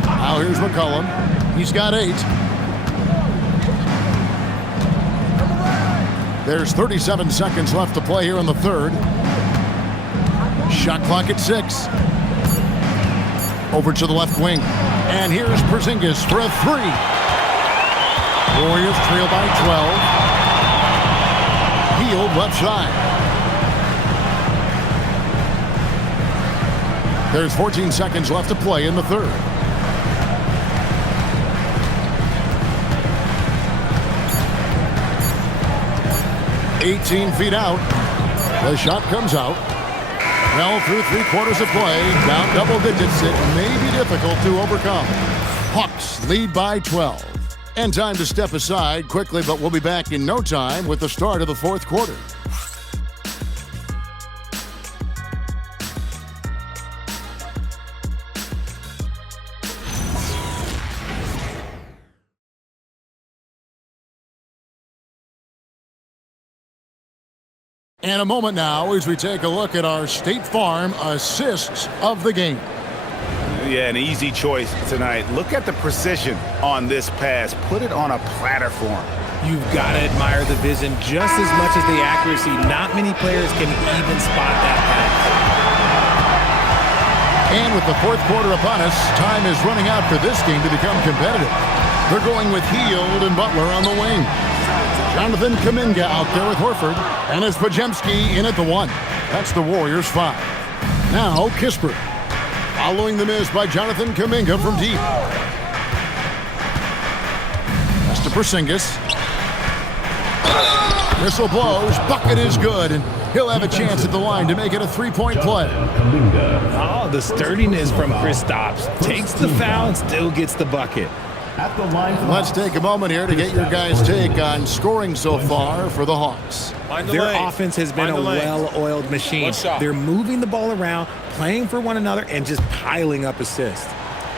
Now here's McCollum. He's got 8. There's 37 seconds left to play here in the third. Shot clock at 6. Over to the left wing. And here's Porzingis for a 3. Warriors trail by 12. Healed left side. There's 14 seconds left to play in the third. $18 feet out. The shot comes out. Well, through 3 quarters of play, down double digits, it may be difficult to overcome. Hawks lead by 12. And time to step aside quickly, but we'll be back in no time with the start of the fourth quarter. And a moment now as we take a look at our State Farm assists of the game. Yeah, an easy choice tonight. Look at the precision on this pass. Put it on a platter for him. You've got to admire the vision just as much as the accuracy. Not many players can even spot that pass. And with the fourth quarter upon us, time is running out for this game to become competitive. They're going with Hield and Butler on the wing. Jonathan Kuminga out there with Horford. And it's Podziemski in at the 1. That's the Warriors' 5. Now Kispert. Following the miss by Jonathan Kuminga from deep. That's to Porzingis. Whistle blows. Bucket is good. And he'll have a chance at the line to make it a 3-point play. Oh, the sturdiness from Kristaps. Takes the foul and still gets the bucket. At the line for Let's take a moment here to get your guys' take on scoring so far for the Hawks. Their offense has been a well-oiled machine. They're moving the ball around, playing for one another, and just piling up assists.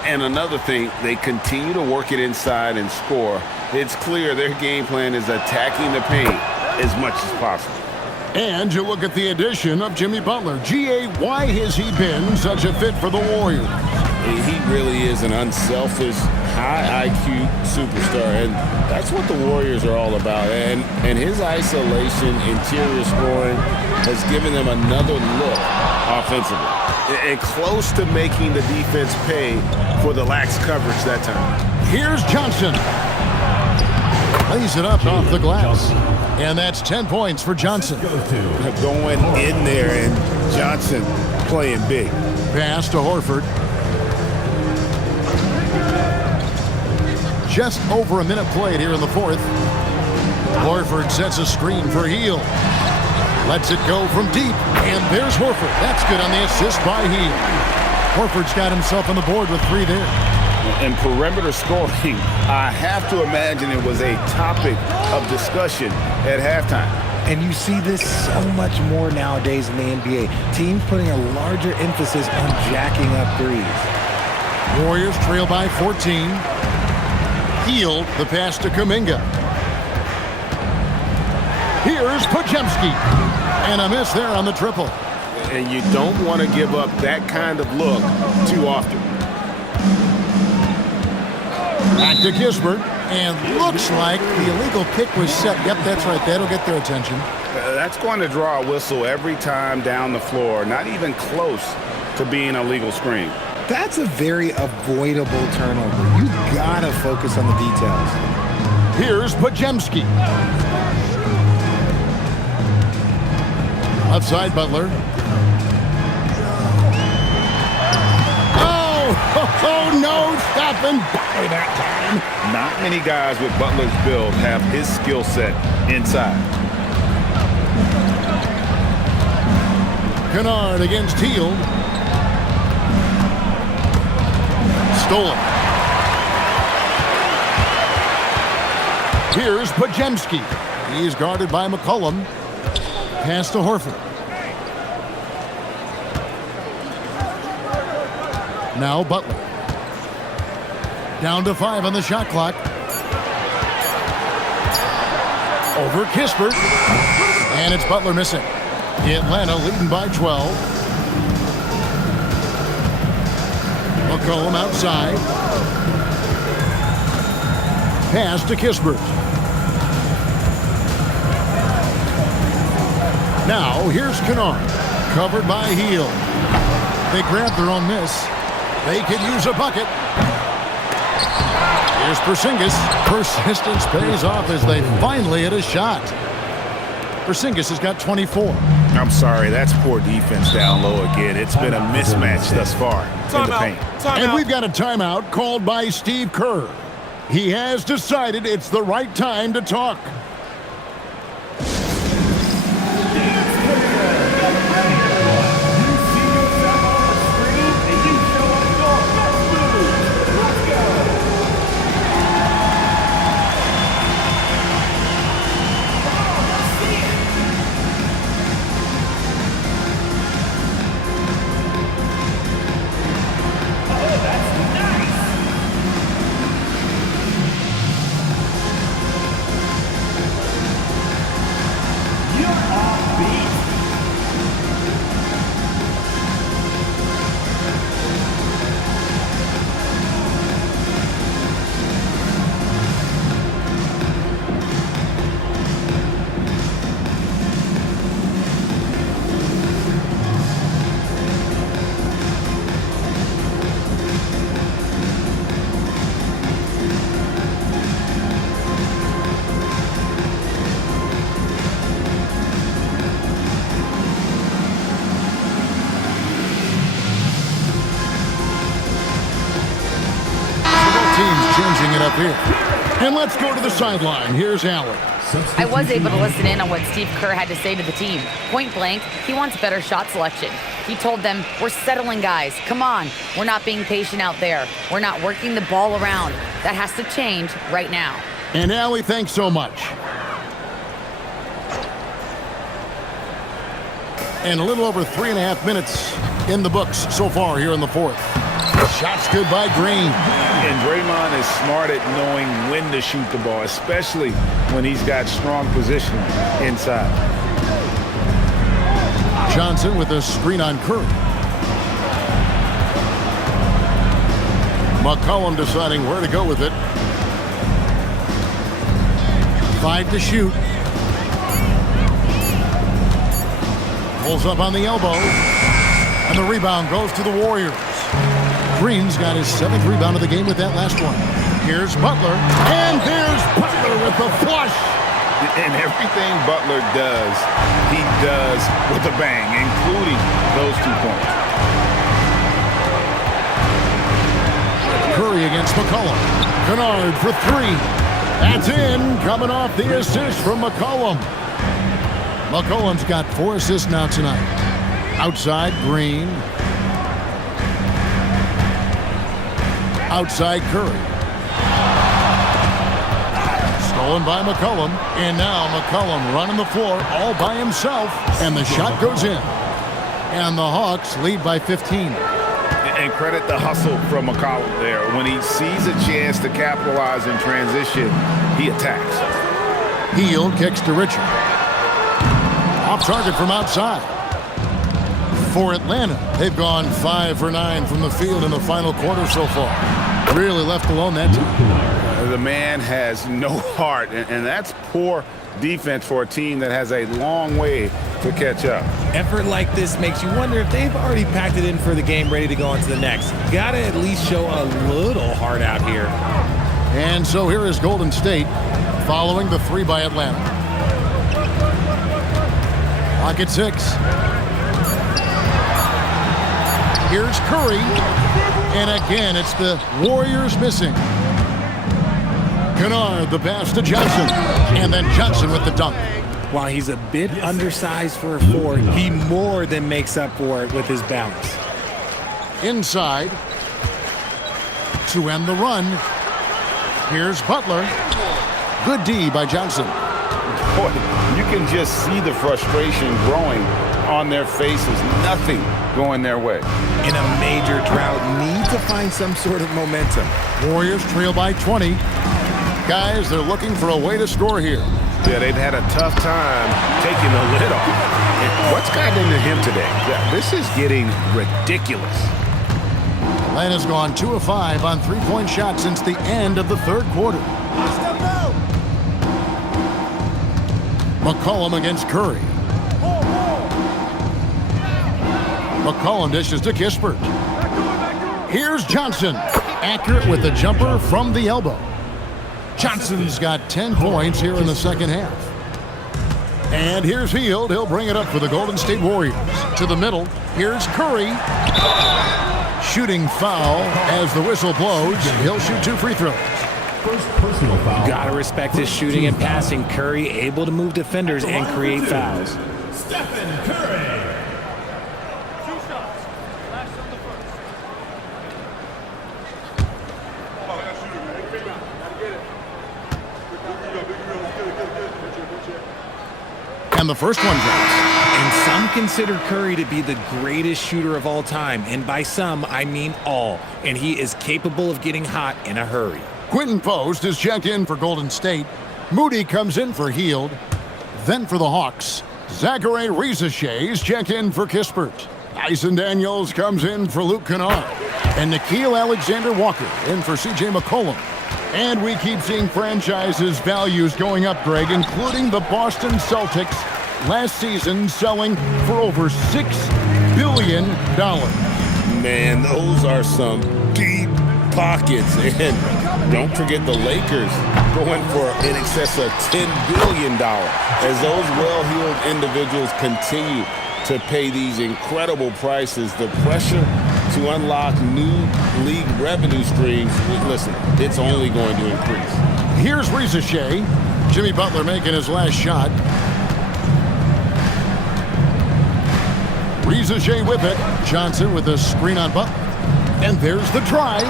And another thing, they continue to work it inside and score. It's clear their game plan is attacking the paint as much as possible. And you look at the addition of Jimmy Butler. G.A., why has he been such a fit for the Warriors? He really is an unselfish, high IQ superstar, and that's what the Warriors are all about. And his isolation, interior scoring has given them another look offensively. And close to making the defense pay for the lax coverage that time. Here's Johnson. Lays it up off the glass. And that's 10 points for Johnson. Going in there, and Johnson playing big. Pass to Horford. Just over a minute played here in the fourth. Horford sets a screen for Hield. Lets it go from deep. And there's Horford. That's good on the assist by Hield. Horford's got himself on the board with 3 there. And perimeter scoring, I have to imagine it was a topic of discussion at halftime. And you see this so much more nowadays in the NBA. Teams putting a larger emphasis on jacking up threes. Warriors trail by 14. Hield, the pass to Kuminga. Here's Podziemski. And a miss there on the triple. And you don't want to give up that kind of look too often. Back to Kispert. And looks like the illegal kick was set. Yep, that's right. That'll get their attention. That's going to draw a whistle every time down the floor. Not even close to being a legal screen. That's a very avoidable turnover. You gotta focus on the details. Here's Podziemski. Outside Butler. Oh, up and by that time. Not many guys with Butler's build have his skill set inside. Kennard against Hield. Stolen. Here's Podziemski. He's guarded by McCollum. Pass to Horford. Now Butler. Down to 5 on the shot clock. Over Kispert. And it's Butler missing. Atlanta leading by 12. McCollum outside. Pass to Kispert. Now here's Kennard. Covered by Hield. They grab their own miss. They could use a bucket. Here's Porzingis. Persistence pays off as they finally hit a shot. Porzingis has got 24. I'm sorry, that's poor defense down low again. It's been a mismatch thus far in the paint. And we've got a timeout called by Steve Kerr. He has decided it's the right time to talk. Changing it up here. And let's go to the sideline. Here's Allen. I was able to listen in on what Steve Kerr had to say to the team. Point blank, he wants better shot selection. He told them, we're settling guys. Come on. We're not being patient out there. We're not working the ball around. That has to change right now. And Allie, thanks so much. And a little over 3.5 minutes in the books so far here in the fourth. Shots good by Green. And Draymond is smart at knowing when to shoot the ball, especially when he's got strong position inside. Johnson with a screen on Curry. McCollum deciding where to go with it. 5 to shoot. Pulls up on the elbow. And the rebound goes to the Warriors. Green's got his 7th rebound of the game with that last one. Here's Butler. And there's Butler with the flush. And everything Butler does, he does with a bang, including those 2 points. Curry against McCollum. Kennard for 3. That's in. Coming off the assist from McCollum. McCollum's got 4 assists now tonight. Outside, Green. Outside, Curry. Stolen by McCollum. And now McCollum running the floor all by himself. And the shot goes in. And the Hawks lead by 15. And credit the hustle from McCollum there. When he sees a chance to capitalize in transition, he attacks. Hield kicks to Richard. Off target from outside. For Atlanta, they've gone 5 for 9 from the field in the final quarter so far. Really left alone that time. The man has no heart, and that's poor defense for a team that has a long way to catch up. Effort like this makes you wonder if they've already packed it in for the game, ready to go on to the next. Gotta at least show a little heart out here. And so here is Golden State following the 3 by Atlanta. Clock at 6. Here's Curry. And again, it's the Warriors missing. Kennard, the pass to Johnson. And then Johnson with the dunk. While he's a bit undersized for a forward, he more than makes up for it with his balance. Inside to end the run. Here's Butler. Good D by Johnson. Boy, you can just see the frustration growing on their faces. Nothing going their way. In a major drought, need to find some sort of momentum. Warriors trail by 20. Guys, they're looking for a way to score here. Yeah, they've had a tough time taking the lid off. And what's gotten into him today? Yeah, this is getting ridiculous. Atlanta's gone 2 of 5 on three-point shots since the end of the third quarter. McCollum against Curry. McCollum dishes to Kispert. Here's Johnson. Accurate with the jumper from the elbow. Johnson's got 10 points here in the second half. And here's Hield. He'll bring it up for the Golden State Warriors. To the middle. Here's Curry. Shooting foul as the whistle blows. He'll shoot 2 free throws. First personal foul. Gotta respect his shooting and passing. Curry able to move defenders and create fouls. Stephen Curry. And the first one drops. And some consider Curry to be the greatest shooter of all time. And by some, I mean all. And he is capable of getting hot in a hurry. Quinton Post is checked in for Golden State. Moody comes in for Hield. Then for the Hawks, Zachary Rizachet is checked in for Kispert. Dyson Daniels comes in for Luke Kennard. And Nickeil Alexander-Walker in for C.J. McCollum. And we keep seeing franchises' values going up, Greg, including the Boston Celtics last season selling for over $6 billion. Man, those are some deep pockets. And don't forget the Lakers going for in excess of $10 billion as those well-heeled individuals continue to pay these incredible prices. The pressure to unlock new league revenue streams, listen, it's only going to increase. Here's Rizachet. Jimmy Butler making his last shot. Rizachet with it. Johnson with a screen on Butler. And there's the drive.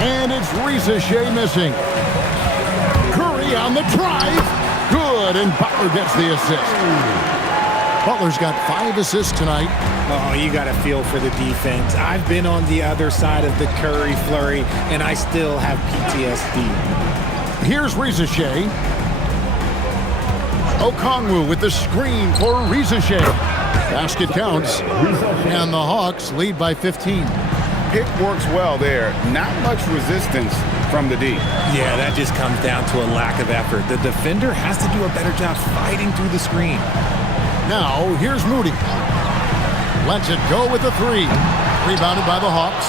And it's Rizachet missing. Curry on the drive. Good, and Butler gets the assist. Butler's got 5 assists tonight. Oh, you got to feel for the defense. I've been on the other side of the Curry flurry, and I still have PTSD. Here's Rizachet. Okongwu with the screen for Rizachet. Basket counts. And the Hawks lead by 15. Pick works well there. Not much resistance from the D. Yeah, that just comes down to a lack of effort. The defender has to do a better job fighting through the screen. Now, here's Moody. Lets it go with the 3. Rebounded by the Hawks.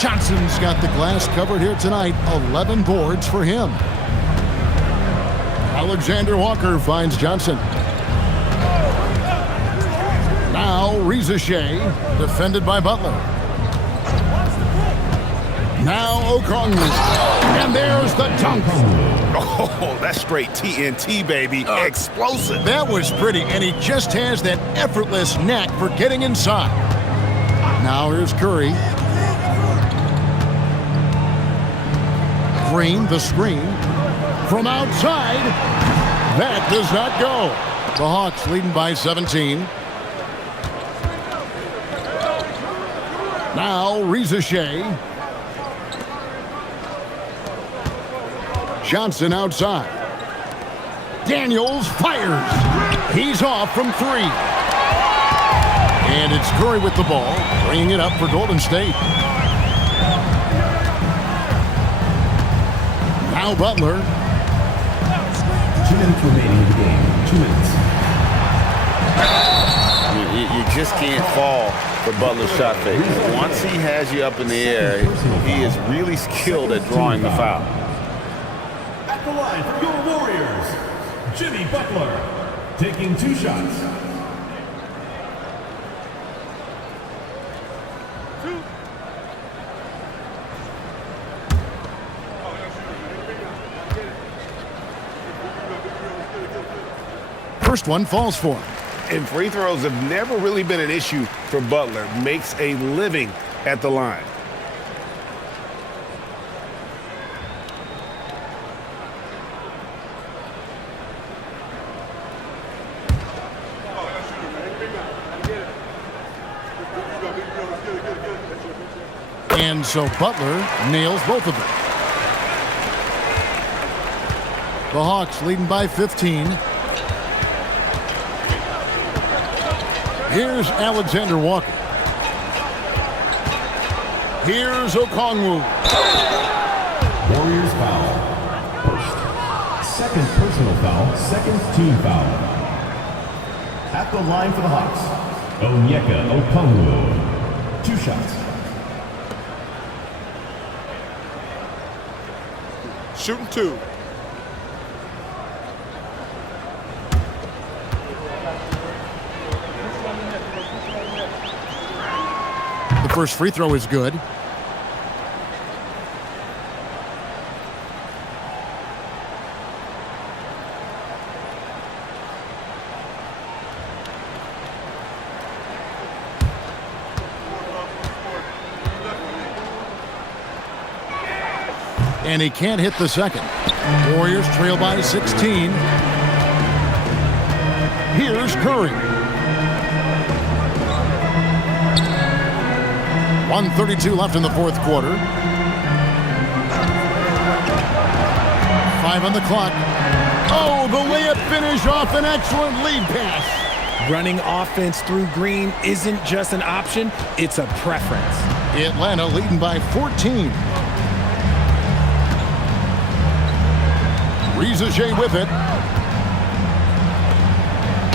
Johnson's got the glass covered here tonight. 11 boards for him. Alexander Walker finds Johnson. Now, Rizachet, defended by Butler. Now, Okongwu. And there's the dunk. Oh, that's straight TNT, baby. Explosive. That was pretty, and he just has that effortless knack for getting inside. Now here's Curry. Green, the screen. From outside. That does not go. The Hawks leading by 17. Now Rizachet. Johnson outside. Daniels fires. He's off from 3. And it's Curry with the ball, bringing it up for Golden State. Now Butler. 2 minutes remaining in the game. 2 minutes. You just can't fall for Butler's shot fake. Once he has you up in the air, he is really skilled at drawing the foul. At the line for your Warriors, Jimmy Butler, taking 2 shots. first one falls for him. And free throws have never really been an issue for Butler. Makes a living at the line. And so Butler nails both of them. The Hawks leading by 15. Here's Alexander Walker. Here's Okongwu. Warriors foul. First. Second personal foul. Second team foul. At the line for the Hawks, Onyeka Okongwu. 2 shots. Shooting 2. The first free throw is good. And he can't hit the second. Warriors trail by 16. Here's Curry. 1:32 left in the fourth quarter. 5 on the clock. Oh, the layup finish off an excellent lead pass. Running offense through Green isn't just an option, it's a preference. Atlanta leading by 14. Rizaje with it.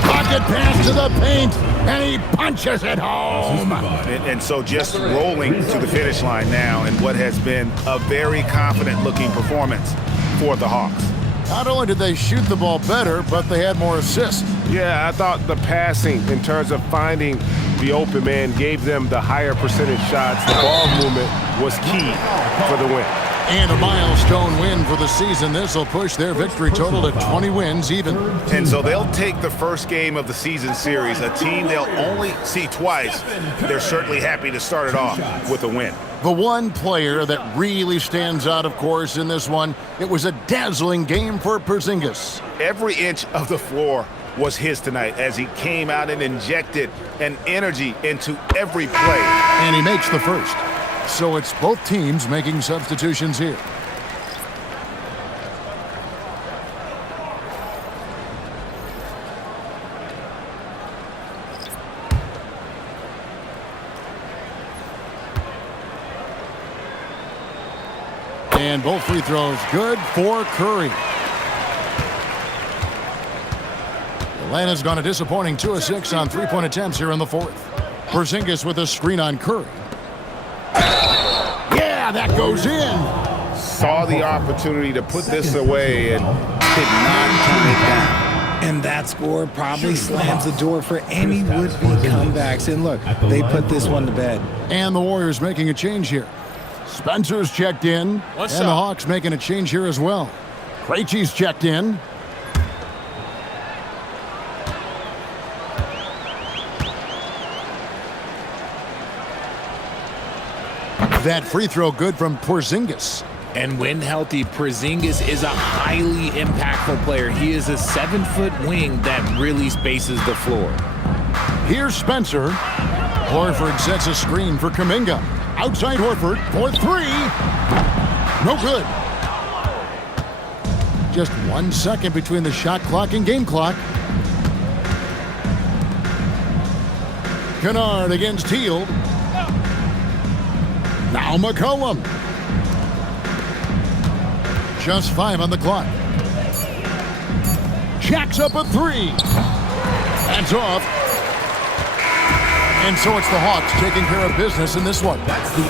Pocket pass to the paint, and he punches it home. And so just rolling to the finish line now in what has been a very confident-looking performance for the Hawks. Not only did they shoot the ball better, but they had more assists. Yeah, I thought the passing in terms of finding the open man gave them the higher percentage shots. The ball movement was key for the win. And a milestone win for the season. This will push their victory total to 20 wins even. And so they'll take the first game of the season series, a team they'll only see twice. They're certainly happy to start it off with a win. The one player that really stands out, of course, in this one, it was a dazzling game for Porzingis. Every inch of the floor was his tonight as he came out and injected an energy into every play. And he makes the first. So it's both teams making substitutions here. And both free throws good for Curry. Atlanta's gone a disappointing 2 of 6 on three-point attempts here in the fourth. Porzingis with a screen on Curry. Yeah, that goes in. Saw the opportunity to put this away and did not turn it down. And that score probably slams the door for any would-be comebacks. And look, they put this one to bed. And the Warriors making a change here. Spencer's checked in, and the Hawks making a change here as well. Krejci's checked in. That free throw good from Porzingis. And when healthy, Porzingis is a highly impactful player. He is a 7-foot wing that really spaces the floor. Here's Spencer. Horford sets a screen for Kuminga. Outside Horford for 3. No good. Just 1 second between the shot clock and game clock. Kennard against Hield. Now McCollum. Just 5 on the clock. Jacks up a 3. That's off. And so it's the Hawks taking care of business in this one.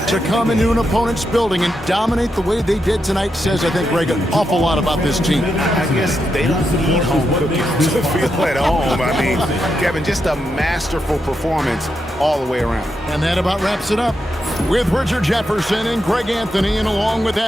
To come into an opponent's building and dominate the way they did tonight says, I think, Greg, an awful lot about this team. I guess they don't need home cookies to feel at home. I mean, Kevin, just a masterful performance all the way around. And that about wraps it up with Richard Jefferson and Greg Anthony, and along with that,